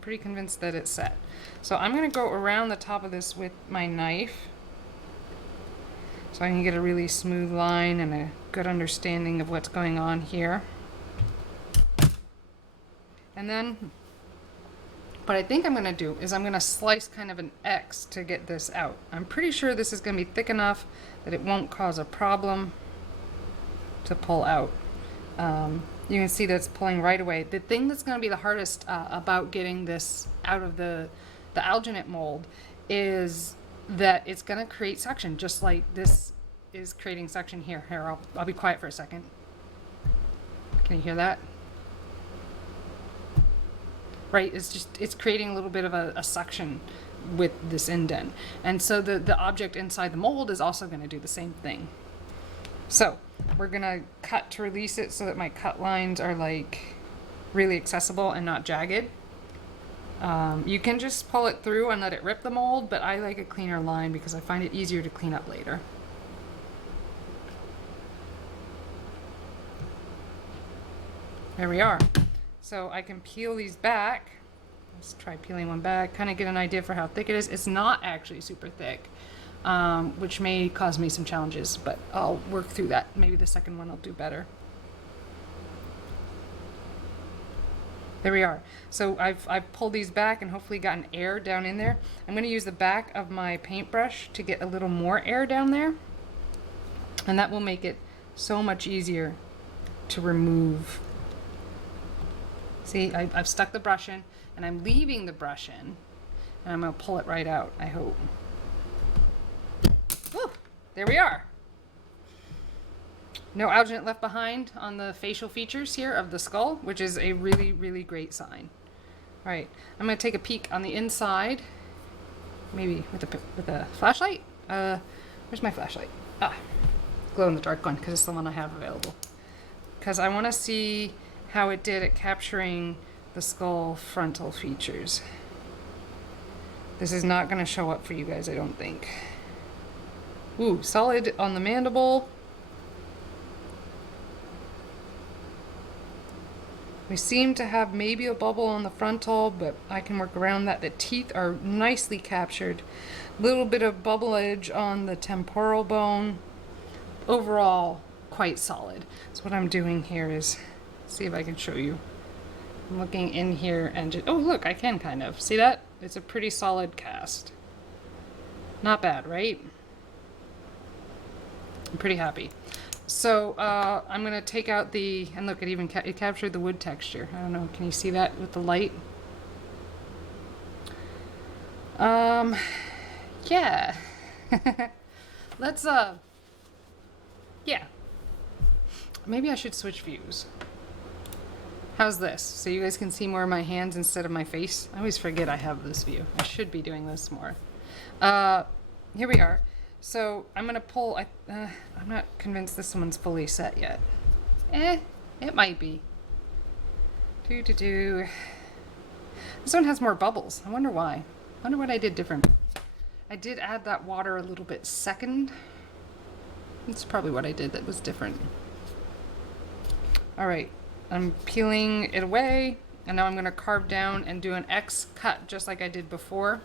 pretty convinced that it's set. So I'm going to go around the top of this with my knife so I can get a really smooth line and a good understanding of what's going on here. And then what I think I'm going to do is I'm going to slice kind of an X to get this out. I'm pretty sure this is going to be thick enough that it won't cause a problem to pull out. You can see that it's pulling right away. The thing that's going to be the hardest about getting this out of the alginate mold is that it's going to create suction, just like this is creating suction here. Here, I'll be quiet for a second. Can you hear that? Right, it's creating a little bit of a suction with this indent. And so the object inside the mold is also going to do the same thing. So we're going to cut to release it so that my cut lines are like really accessible and not jagged. You can just pull it through and let it rip the mold, but I like a cleaner line because I find it easier to clean up later. There we are. So I can peel these back. Let's try peeling one back, kind of get an idea for how thick it is. It's not actually super thick, which may cause me some challenges, but I'll work through that. Maybe the second one will do better. There we are. So I've pulled these back and hopefully gotten air down in there. I'm going to use the back of my paintbrush to get a little more air down there, and that will make it so much easier to remove. See, I've stuck the brush in, and I'm leaving the brush in, and I'm going to pull it right out, I hope. Whew, there we are. No alginate left behind on the facial features here of the skull, which is a really, really great sign. All right, I'm going to take a peek on the inside, maybe with a flashlight. Where's my flashlight? Glow in the dark one, because it's the one I have available. Because I want to see how it did at capturing the skull frontal features. This is not going to show up for you guys, I don't think. Ooh, solid on the mandible. We seem to have maybe a bubble on the frontal, but I can work around that. The teeth are nicely captured. Little bit of bubble edge on the temporal bone. Overall, quite solid. So what I'm doing here is, see if I can show you. I'm looking in here and just, oh look, I can kind of. See that? It's a pretty solid cast. Not bad, right? I'm pretty happy. So I'm going to take out the, and look, it captured the wood texture. I don't know, can you see that with the light? Yeah. Let's, yeah. Maybe I should switch views. How's this? So you guys can see more of my hands instead of my face. I always forget I have this view. I should be doing this more. Here we are. So I'm gonna pull, I'm not convinced this one's fully set yet. It might be. This one has more bubbles. I wonder why. I wonder what I did different. I did add that water a little bit second. That's probably what I did that was different. All right, I'm peeling it away, and now I'm gonna carve down and do an X cut just like I did before.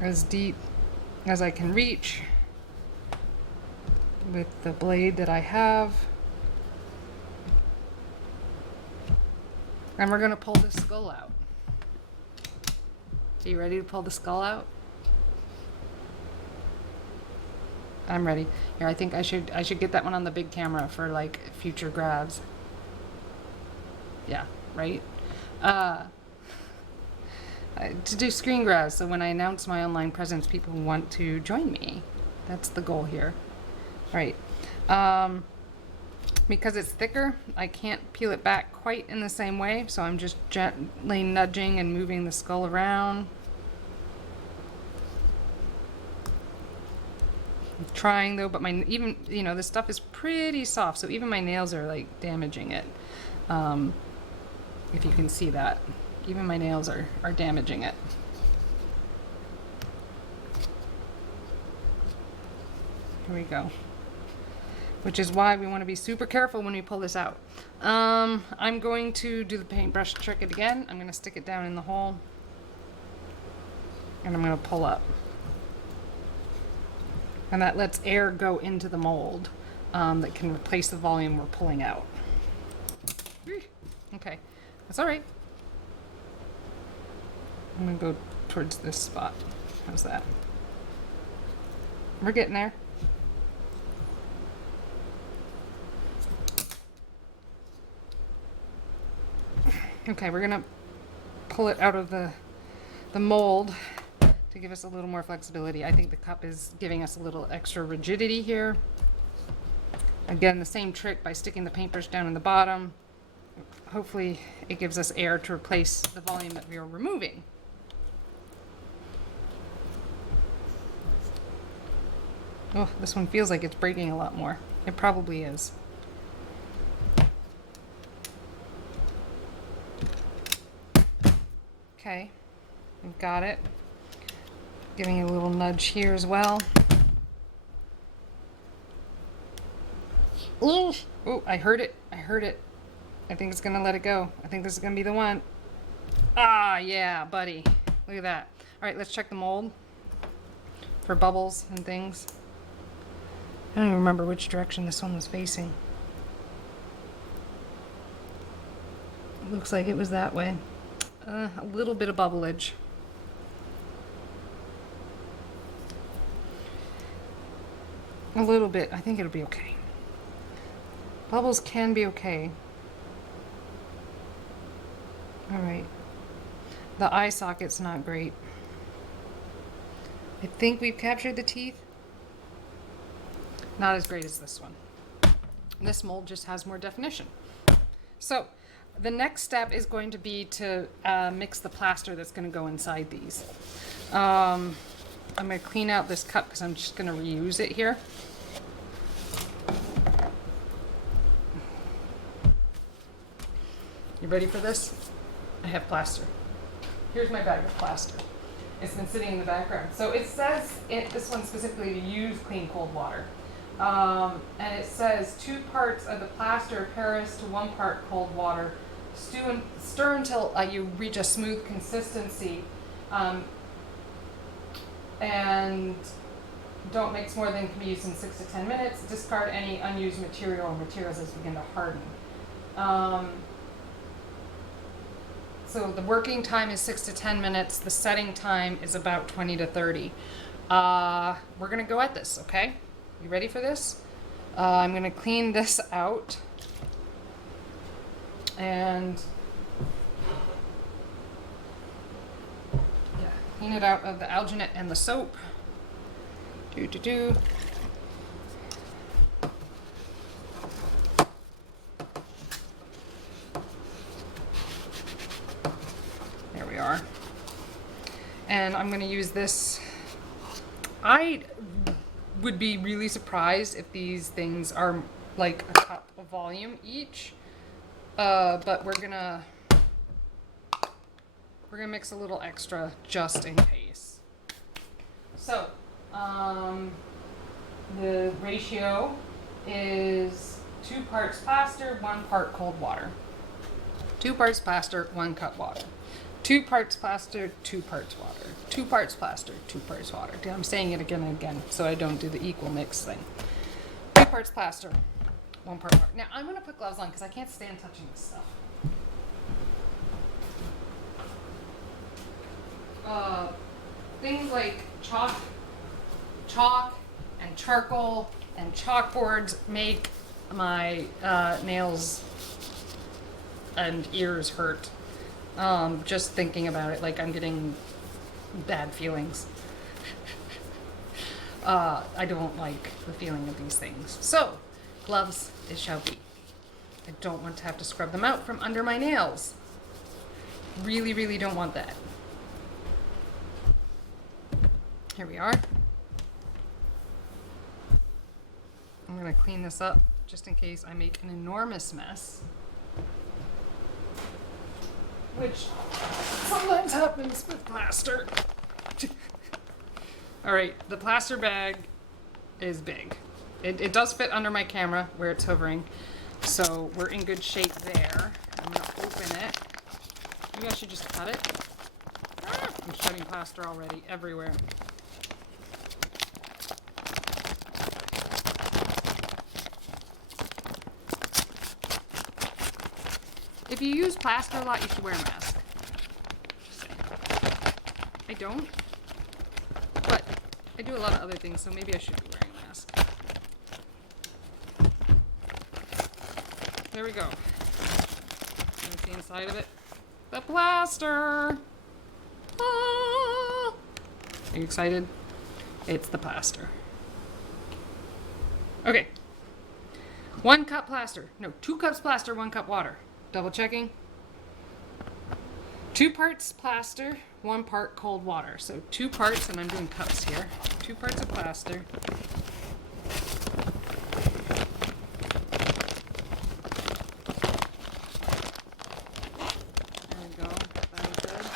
As deep as I can reach with the blade that I have. And we're gonna pull the skull out. Are you ready to pull the skull out? I'm ready. Here, I think I should get that one on the big camera for like future grabs. Yeah, right? To do screen grabs, so when I announce my online presence, people want to join me. That's the goal here. All right. Because it's thicker, I can't peel it back quite in the same way, so I'm just gently nudging and moving the skull around. I'm trying though, but even this stuff is pretty soft, so even my nails are like damaging it. If you can see that. Even my nails are damaging it. Here we go. Which is why we want to be super careful when we pull this out. I'm going to do the paintbrush trick again. I'm going to stick it down in the hole. And I'm going to pull up. And that lets air go into the mold that can replace the volume we're pulling out. Okay, that's all right. I'm going to go towards this spot. How's that? We're getting there. Okay, we're going to pull it out of the mold to give us a little more flexibility. I think the cup is giving us a little extra rigidity here. Again, the same trick by sticking the paintbrush down in the bottom. Hopefully it gives us air to replace the volume that we are removing. Oh, this one feels like it's breaking a lot more. It probably is. Okay, we've got it. Giving it a little nudge here as well. Ooh, oh, I heard it. I heard it. I think it's gonna let it go. I think this is gonna be the one. Ah, yeah, buddy. Look at that. All right, let's check the mold for bubbles and things. I don't even remember which direction this one was facing. It looks like it was that way. A little bit of bubblage. A little bit. I think it'll be okay. Bubbles can be okay. All right. The eye socket's not great. I think we've captured the teeth. Not as great as this one. This mold just has more definition. So the next step is going to be to mix the plaster that's going to go inside these. I'm going to clean out this cup because I'm just going to reuse it here. You ready for this? I have plaster. Here's my bag of plaster. It's been sitting in the background. So it says, this one specifically, to use clean cold water. And it says 2 parts of the plaster of Paris to 1 part cold water. Stir until you reach a smooth consistency. And don't mix more than can be used in 6 to 10 minutes. Discard any unused material or materials as begin to harden. So the working time is 6 to 10 minutes. The setting time is about 20 to 30. We're gonna go at this, okay? You ready for this? I'm gonna clean this out. And yeah, clean it out of the alginate and the soap. are. And I'm going to use this. I would be really surprised if these things are like a cup of volume each. But we're gonna mix a little extra just in case. So, the ratio is 2 parts plaster, 1 part cold water. 2 parts plaster, 1 cup water. 2 parts plaster, 2 parts water. 2 parts plaster, 2 parts water. I'm saying it again and again so I don't do the equal mix thing. 2 parts plaster, 1 part water. Now I'm gonna put gloves on because I can't stand touching this stuff. Things like chalk and charcoal and chalkboards make my nails and ears hurt. Just thinking about it, like I'm getting bad feelings. I don't like the feeling of these things. So, gloves it shall be. I don't want to have to scrub them out from under my nails. Really, really don't want that. Here we are. I'm gonna clean this up just in case I make an enormous mess. Which sometimes happens with plaster. All right, the plaster bag is big. It does fit under my camera where it's hovering, so we're in good shape there. I'm gonna open it. Maybe I should just cut it. I'm shedding plaster already everywhere. If you use plaster a lot, you should wear a mask. I don't, but I do a lot of other things, so maybe I should be wearing a mask. There we go. Can you see inside of it? The plaster! Ah! Are you excited? It's the plaster. Okay. 1 cup plaster. No, 2 cups plaster, 1 cup water. Double checking. 2 parts plaster, 1 part cold water. So 2 parts, and I'm doing cups here. 2 parts of plaster. There we go. Sounds good.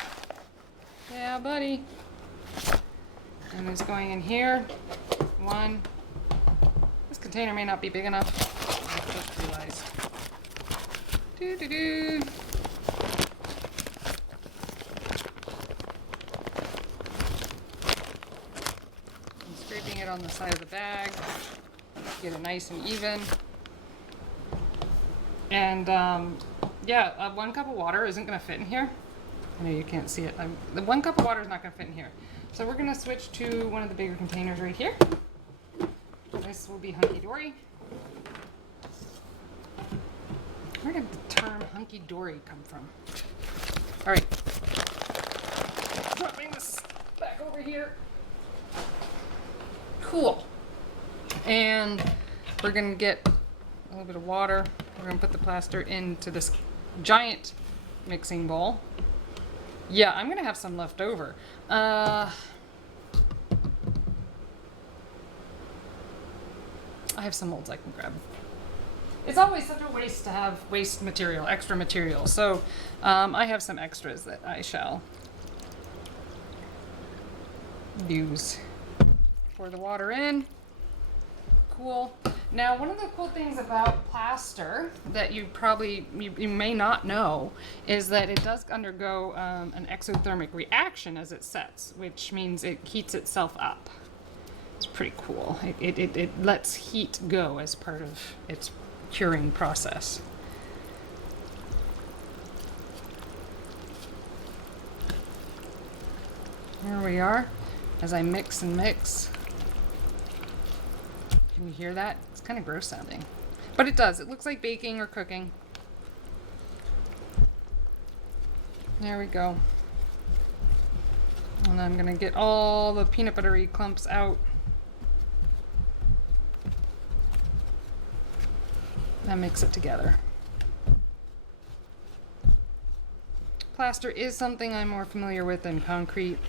Yeah, buddy. And it's going in here. 1. This container may not be big enough. I just realized. I'm scraping it on the side of the bag, get it nice and even. And yeah, 1 cup of water isn't going to fit in here. I know you can't see it. The 1 cup of water is not going to fit in here. So we're going to switch to one of the bigger containers right here. This will be hunky-dory. Where did the term hunky-dory come from? All right. Dropping this back over here. Cool. And we're going to get a little bit of water. We're going to put the plaster into this giant mixing bowl. Yeah, I'm going to have some left over. I have some molds I can grab. It's always such a waste to have waste material, extra material. So I have some extras that I shall use. Pour the water in. Cool. Now, one of the cool things about plaster that you may not know is that it does undergo an exothermic reaction as it sets, which means it heats itself up. It's pretty cool. It lets heat go as part of its curing process. Here we are, as I mix and mix. Can you hear that? It's kind of gross sounding. But it does. It looks like baking or cooking. There we go. And I'm going to get all the peanut buttery clumps out. And mix it together. Plaster is something I'm more familiar with than concrete.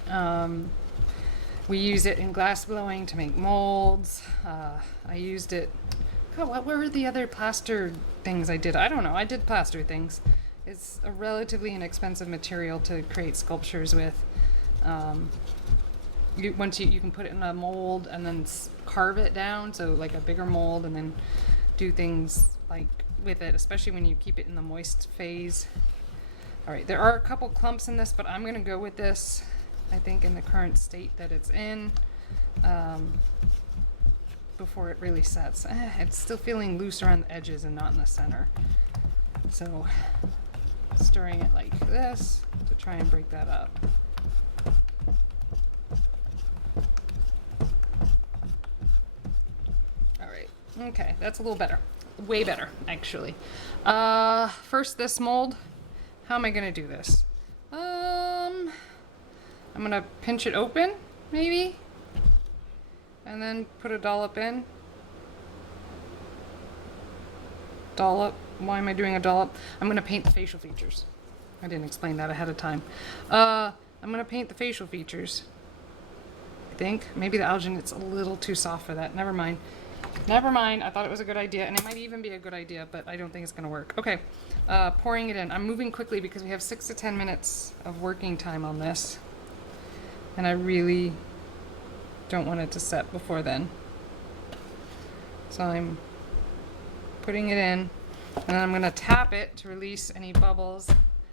We use it in glass blowing to make molds. I used it. God, what were the other plaster things I did? I don't know. I did plaster things. It's a relatively inexpensive material to create sculptures with. Once you can put it in a mold and then carve it down, so like a bigger mold, and then do things like with it, especially when you keep it in the moist phase. All right, there are a couple clumps in this, but I'm gonna go with this, I think, in the current state that it's in, before it really sets. It's still feeling loose around the edges and not in the center. So stirring it like this to try and break that up. All right, okay, that's a little better. Way better, actually. First, this mold. How am I gonna do this? I'm gonna pinch it open, maybe, and then put a dollop in. Dollop. Why am I doing a dollop? I'm gonna paint the facial features. I didn't explain that ahead of time. I'm gonna paint the facial features. I think maybe the alginate's a little too soft for that. Never mind. Never mind. I thought it was a good idea, and it might even be a good idea, but I don't think it's gonna work. Okay, pouring it in. I'm moving quickly because we have 6 to 10 minutes of working time on this, and I really don't want it to set before then. So I'm putting it in, and then I'm gonna tap it to release any bubbles.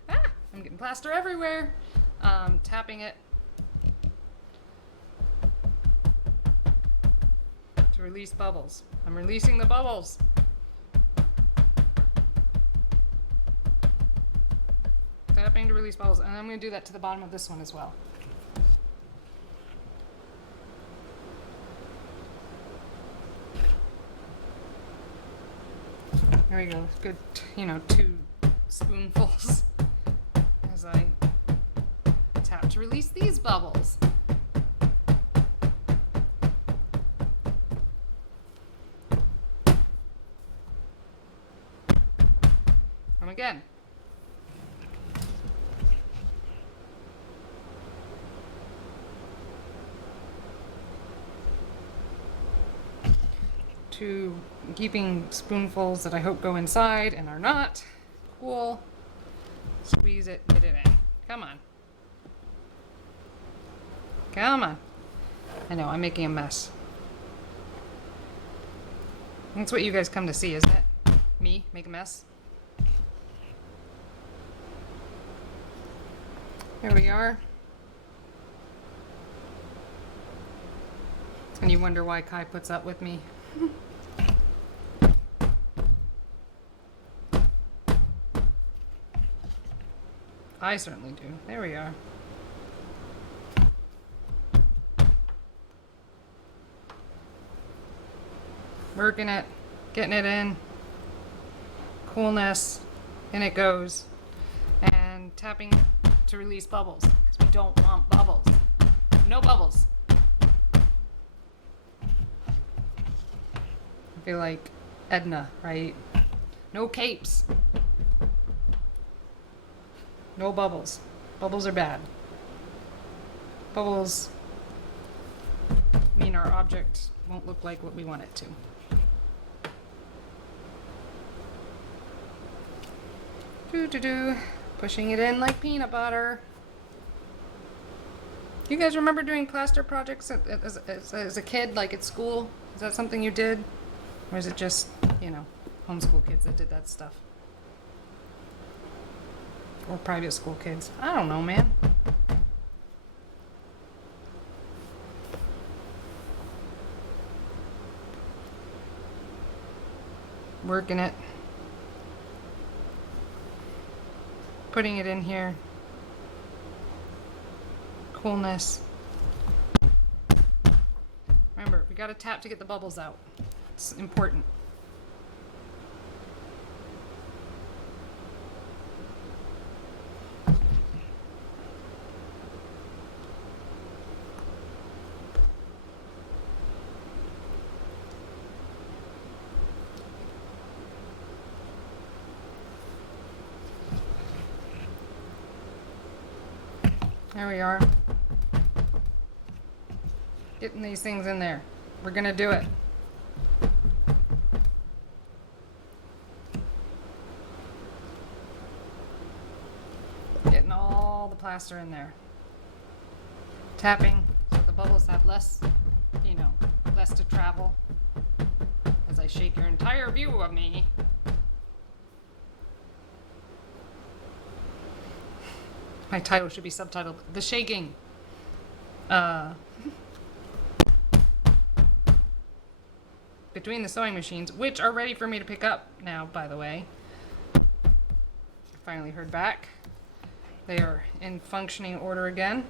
Ah, I'm getting plaster everywhere. Tapping it to release bubbles. I'm releasing the bubbles. Tapping to release bubbles, and I'm gonna do that to the bottom of this one as well. There we go. Good, 2 spoonfuls as I tap to release these bubbles. And again. To keeping spoonfuls that I hope go inside and are not. Cool. Squeeze it, get it in. Come on. Come on. I know, I'm making a mess. That's what you guys come to see, isn't it? Me make a mess. Here we are. And you wonder why Kai puts up with me. I certainly do. There we are. Working it, getting it in. Coolness. In it goes. And tapping to release bubbles, because we don't want bubbles. No bubbles. I feel like Edna, right? No capes. No bubbles. Bubbles are bad. Bubbles mean our object won't look like what we want it to. Doo-doo-doo. Pushing it in like peanut butter. You guys remember doing plaster projects as a kid, like at school? Is that something you did? Or is it just, homeschool kids that did that stuff? Or private school kids? I don't know, man. Working it. Putting it in here. Coolness. Remember, we gotta tap to get the bubbles out. It's important. There we are. Getting these things in there. We're gonna do it. Getting all the plaster in there. Tapping so the bubbles have less, less to travel as I shake your entire view of me. My title should be subtitled The Shaking. Between the sewing machines, which are ready for me to pick up now, by the way. I finally heard back. They are in functioning order again.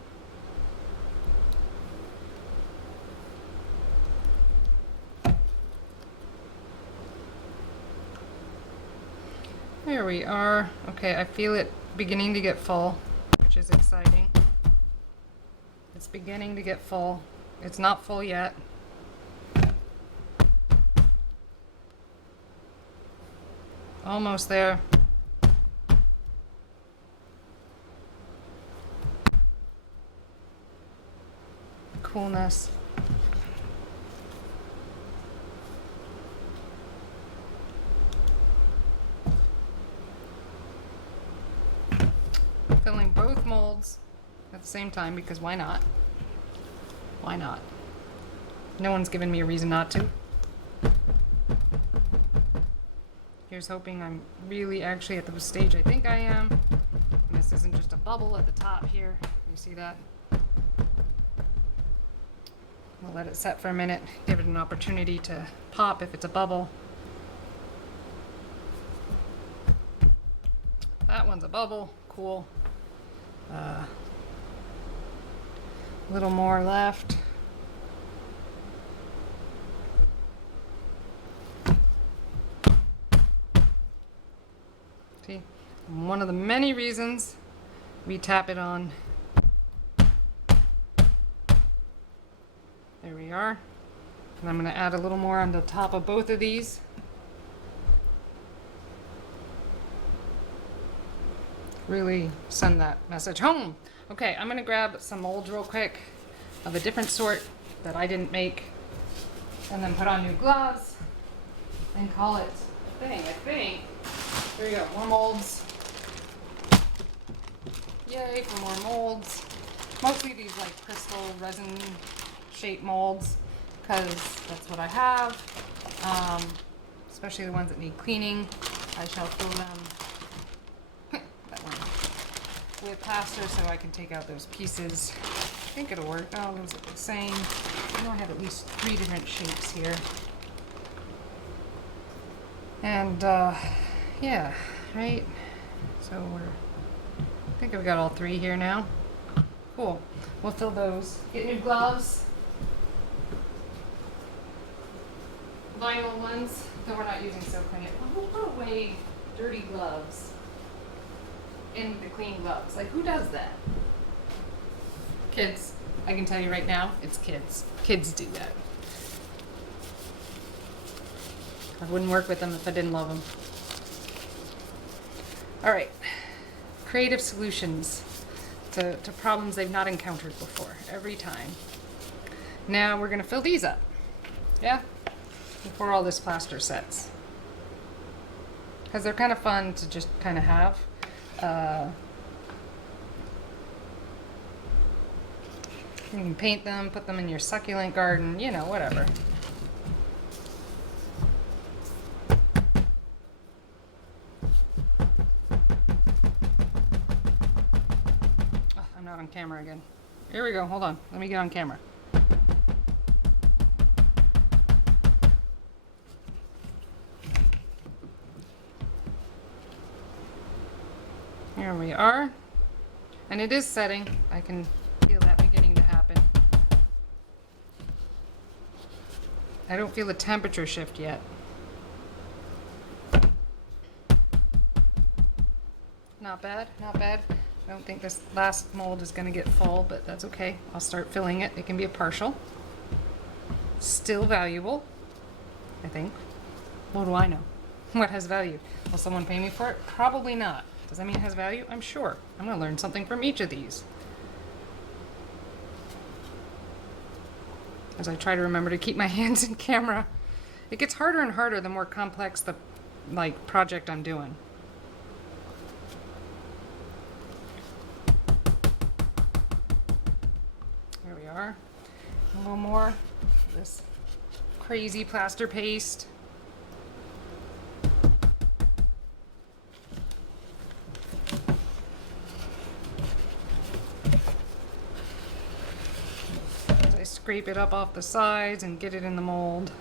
There we are. Okay, I feel it beginning to get full, which is exciting. It's beginning to get full. It's not full yet. Almost there. Coolness. Filling both molds at the same time because why not? Why not? No one's given me a reason not to. Here's hoping I'm really actually at the stage I think I am. And this isn't just a bubble at the top here. You see that? We'll let it set for a minute, give it an opportunity to pop if it's a bubble. That one's a bubble. Cool. A little more left. See, one of the many reasons we tap it on. There we are. And I'm going to add a little more on the top of both of these. Really send that message home. Okay, I'm going to grab some molds real quick of a different sort that I didn't make. And then put on new gloves and call it a thing, I think. There you go, more molds. Yay for more molds. Mostly these like crystal resin shaped molds because that's what I have. Especially the ones that need cleaning. I shall fill them that one with plaster so I can take out those pieces. I think it'll work. Oh, those look the same. I know I have at least 3 different shapes here. And yeah, right? So I think I've got all 3 here now. Cool. We'll fill those. Get new gloves. Vinyl ones, though we're not using silk clean. Who put away dirty gloves in the clean gloves? Like, who does that? Kids. I can tell you right now, it's kids. Kids do that. I wouldn't work with them if I didn't love them. All right. Creative solutions to problems they've not encountered before, every time. Now we're gonna fill these up. Yeah? Before all this plaster sets. Because they're kind of fun to just kind of have. You can paint them, put them in your succulent garden, you know, whatever. Oh, I'm not on camera again. Here we go, hold on. Let me get on camera. Here we are. And it is setting. I can feel that beginning to happen. I don't feel a temperature shift yet. Not bad, not bad. I don't think this last mold is going to get full, but that's okay. I'll start filling it. It can be a partial. Still valuable, I think. What do I know? What has value? Will someone pay me for it? Probably not. Does that mean it has value? I'm sure. I'm going to learn something from each of these. as I try to remember to keep my hands in camera. It gets harder and harder the more complex the project I'm doing. There we are. A little more of this crazy plaster paste. As I scrape it up off the sides and get it in the mold.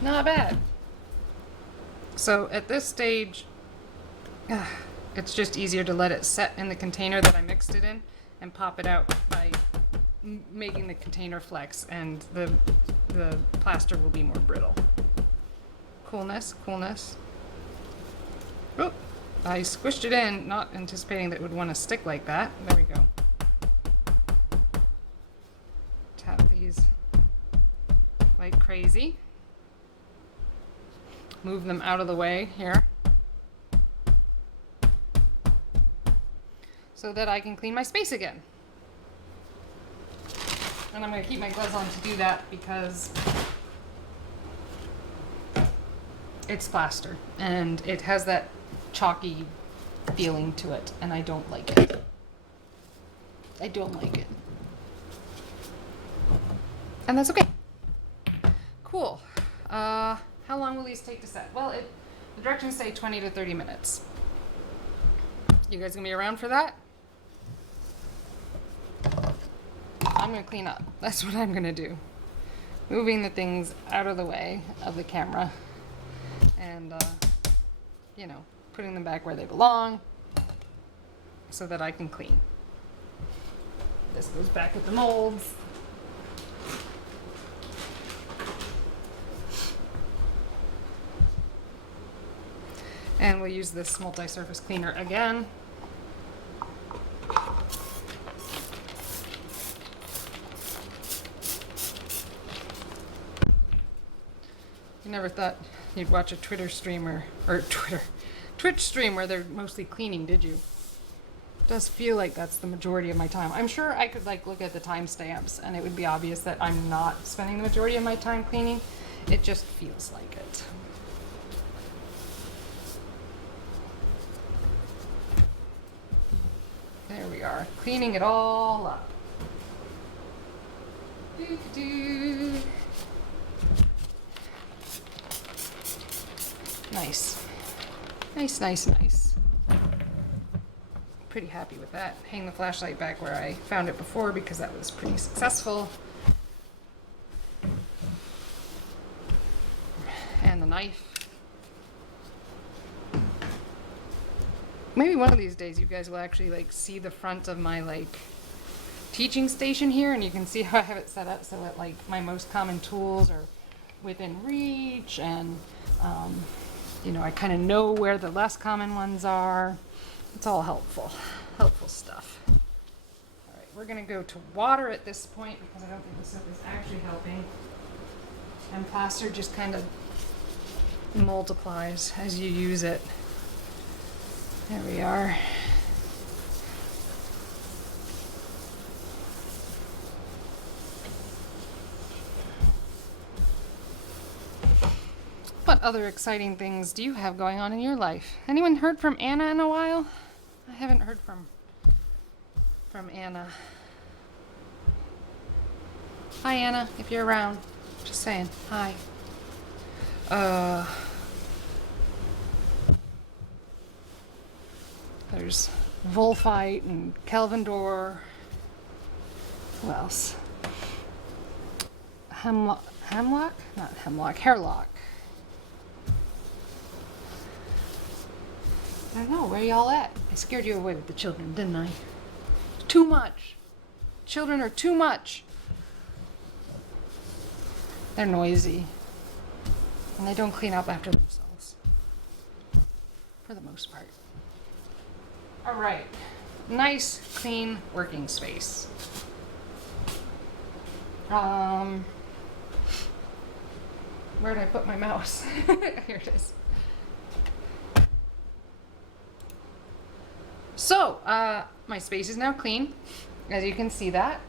Not bad. So at this stage, it's just easier to let it set in the container that I mixed it in and pop it out by making the container flex, and the plaster will be more brittle. Coolness, coolness. Oh, I squished it in, not anticipating that it would want to stick like that. There we go. Tap these like crazy. Move them out of the way here so that I can clean my space again. And I'm going to keep my gloves on to do that because it's plaster and it has that chalky feeling to it, and I don't like it. I don't like it. And that's okay. Cool. How long will these take to set? Well, the directions say 20 to 30 minutes. You guys gonna be around for that? I'm gonna clean up. That's what I'm gonna do. Moving the things out of the way of the camera and, you know, putting them back where they belong so that I can clean. This goes back with the molds. And we'll use this multi-surface cleaner again. You never thought you'd watch a Twitch stream where they're mostly cleaning, did you? It does feel like that's the majority of my time. I'm sure I could look at the timestamps and it would be obvious that I'm not spending the majority of my time cleaning. It just feels like it. There we are, cleaning it all up. Doo-doo. Nice. Nice, nice, nice. Pretty happy with that. Hang the flashlight back where I found it before because that was pretty successful. And the knife. Maybe one of these days you guys will actually see the front of my teaching station here, and you can see how I have it set up so that my most common tools are within reach, and you know, I kind of know where the less common ones are. It's all helpful stuff. All right, we're gonna go to water at this point because I don't think the soap is actually helping, and plaster just kind of multiplies as you use it. There we are. What other exciting things do you have going on in your life? Anyone heard from Anna in a while? I haven't heard from Anna. Hi Anna, if you're around. Just saying, hi. There's Volfite and Kelvindor. Who else? Hemlock? Not hemlock, hairlock. I don't know, where y'all at? I scared you away with the children, didn't I? Too much. Children are too much. They're noisy. And they don't clean up after themselves. For the most part. All right, nice, clean working space. Um, where did I put my mouse? Here it is. So, my space is now clean, as you can see that.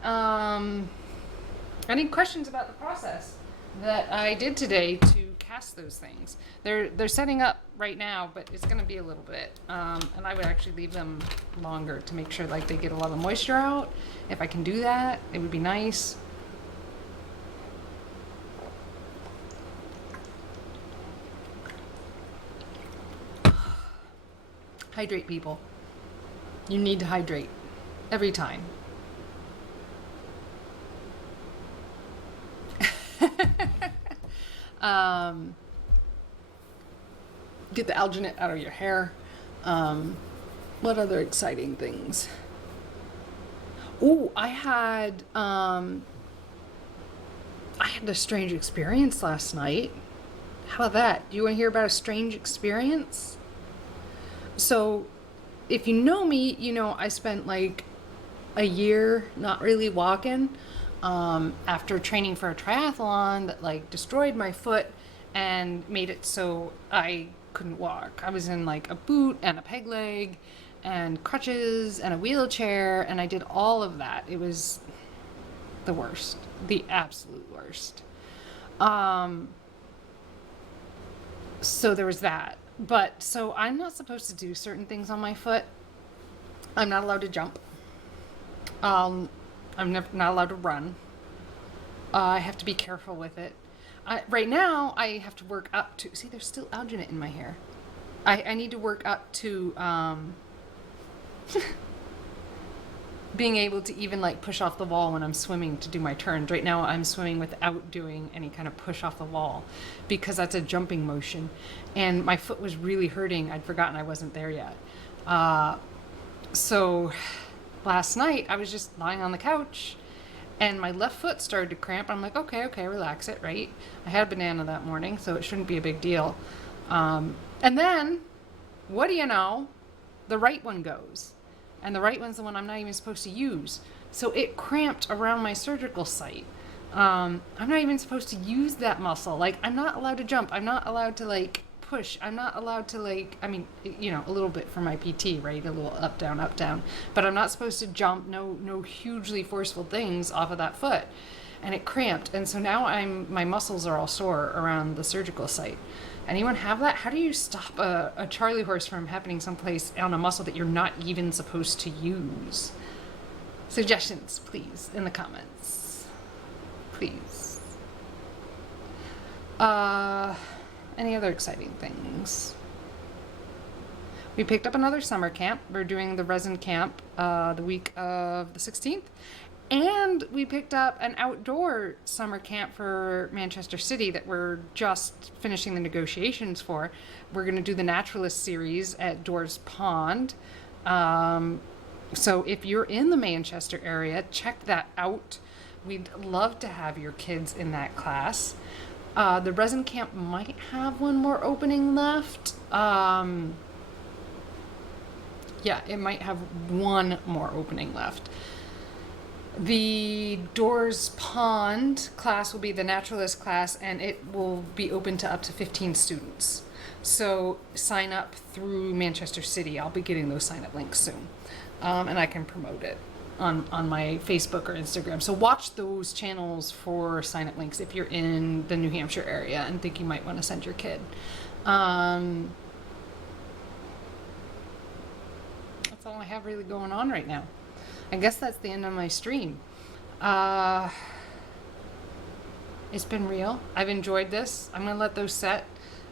Any questions about the process that I did today to cast those things? They're setting up right now, but it's gonna be a little bit. And I would actually leave them longer to make sure like they get a lot of moisture out. If I can do that, it would be nice. Hydrate, people. You need to hydrate every time. Get the alginate out of your hair. What other exciting things? Oh, I had a strange experience last night. How about that? Do you want to hear about a strange experience? So, if you know me, you know I spent like a year not really walking after training for a triathlon that like destroyed my foot and made it so I couldn't walk. I was in like a boot and a peg leg and crutches and a wheelchair, and I did all of that. It was the worst, the absolute worst. So there was that. But so I'm not supposed to do certain things on my foot. I'm not allowed to jump. I'm not allowed to run. I have to be careful with it. Right now, I have to work up to... See, there's still alginate in my hair. I need to work up to being able to even like push off the wall when I'm swimming to do my turns. Right now, I'm swimming without doing any kind of push off the wall because that's a jumping motion. And my foot was really hurting. I'd forgotten I wasn't there yet. So last night, I was just lying on the couch and my left foot started to cramp. I'm like, okay, relax it, right? I had a banana that morning, so it shouldn't be a big deal. And then, what do you know? The right one goes. And the right one's the one I'm not even supposed to use. So it cramped around my surgical site. I'm not even supposed to use that muscle. Like, I'm not allowed to jump. I'm not allowed to, like, push. I'm not allowed to, like, I mean, you know, a little bit for my PT, right? A little up, down. But I'm not supposed to jump, no hugely forceful things off of that foot. And it cramped. And so now my muscles are all sore around the surgical site. Anyone have that? How do you stop a Charlie horse from happening someplace on a muscle that you're not even supposed to use? Suggestions, please, in the comments. Please. Any other exciting things? We picked up another summer camp. We're doing the resin camp the week of the 16th. And we picked up an outdoor summer camp for Manchester City that we're just finishing the negotiations for. We're going to do the Naturalist series at Doors Pond. So if you're in the Manchester area, check that out. We'd love to have your kids in that class. The resin camp might have one more opening left. Yeah, it might have one more opening left. The Doors Pond class will be the Naturalist class, and it will be open to up to 15 students. So sign up through Manchester City. I'll be getting those sign-up links soon. And I can promote it on my Facebook or Instagram. So watch those channels for sign-up links if you're in the New Hampshire area and think you might want to send your kid. That's all I have really going on right now. I guess that's the end of my stream. It's been real. I've enjoyed this. I'm going to let those set.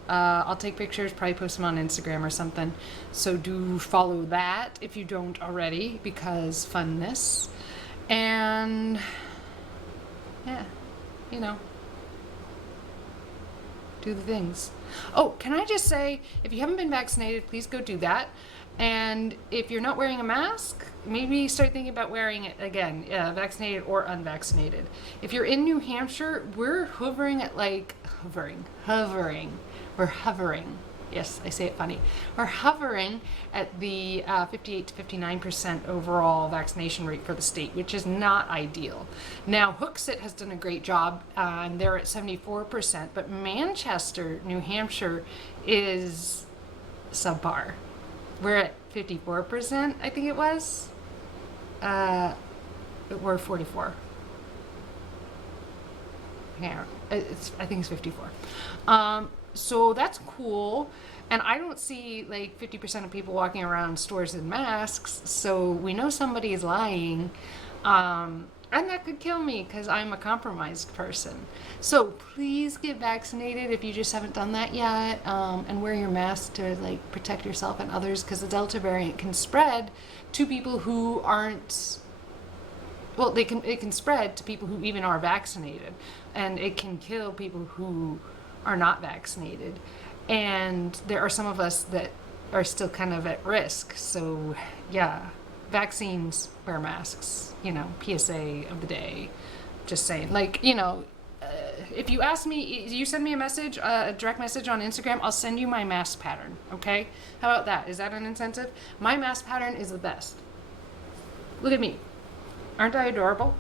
I'll take pictures, probably post them on Instagram or something. So do follow that if you don't already, because funness. And yeah, you know, do the things. Oh, can I just say, if you haven't been vaccinated, please go do that. And if you're not wearing a mask, maybe start thinking about wearing it again, vaccinated or unvaccinated. If you're in New Hampshire, we're hovering at like, hovering. We're hovering Yes, I say it funny, are hovering at the 58 to 59% overall vaccination rate for the state, which is not ideal. Now, Hooksett has done a great job, and they're at 74%, but Manchester, New Hampshire is subpar. We're at 54%, I think it was. We're 44. Yeah, I think it's 54. So that's cool. And I don't see like 50% of people walking around stores in masks. So we know somebody is lying. And that could kill me because I'm a compromised person. So please get vaccinated if you just haven't done that yet. And wear your mask to like protect yourself and others, because the Delta variant can spread to people who aren't, well, it can spread to people who even are vaccinated, and it can kill people who are not vaccinated. And there are some of us that are still kind of at risk. So yeah, vaccines, wear masks, PSA of the day. Just saying, like, if you ask me, you send me a message, a direct message on Instagram, I'll send you my mask pattern. Okay, how about that? Is that an incentive? My mask pattern is the best. Look at me. Aren't I adorable?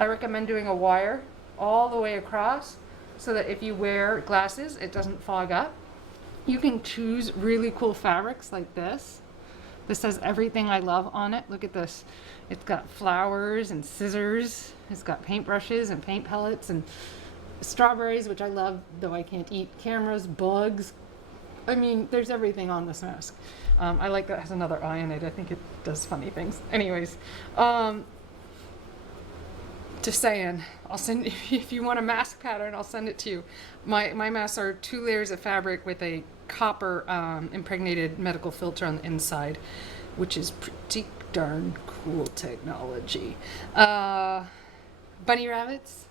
I recommend doing a wire all the way across so that if you wear glasses, it doesn't fog up. You can choose really cool fabrics like this. This has everything I love on it. Look at this. It's got flowers and scissors. It's got paintbrushes and paint pellets and strawberries, which I love, though I can't eat. Cameras, bugs. I mean, there's everything on this mask. I like that it has another eye in it. I think it does funny things. Anyways, just saying, I'll send, if you want a mask pattern, I'll send it to you. My masks are 2 layers of fabric with a copper impregnated medical filter on the inside, which is pretty darn cool technology. Bunny rabbits,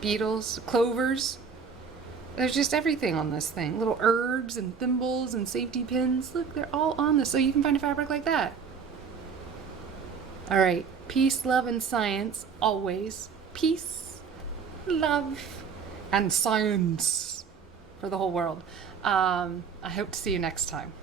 beetles, clovers. There's just everything on this thing. Little herbs and thimbles and safety pins. Look, they're all on this. So you can find a fabric like that. All right. Peace, love, and science. Always. Peace, love, and science for the whole world. I hope to see you next time.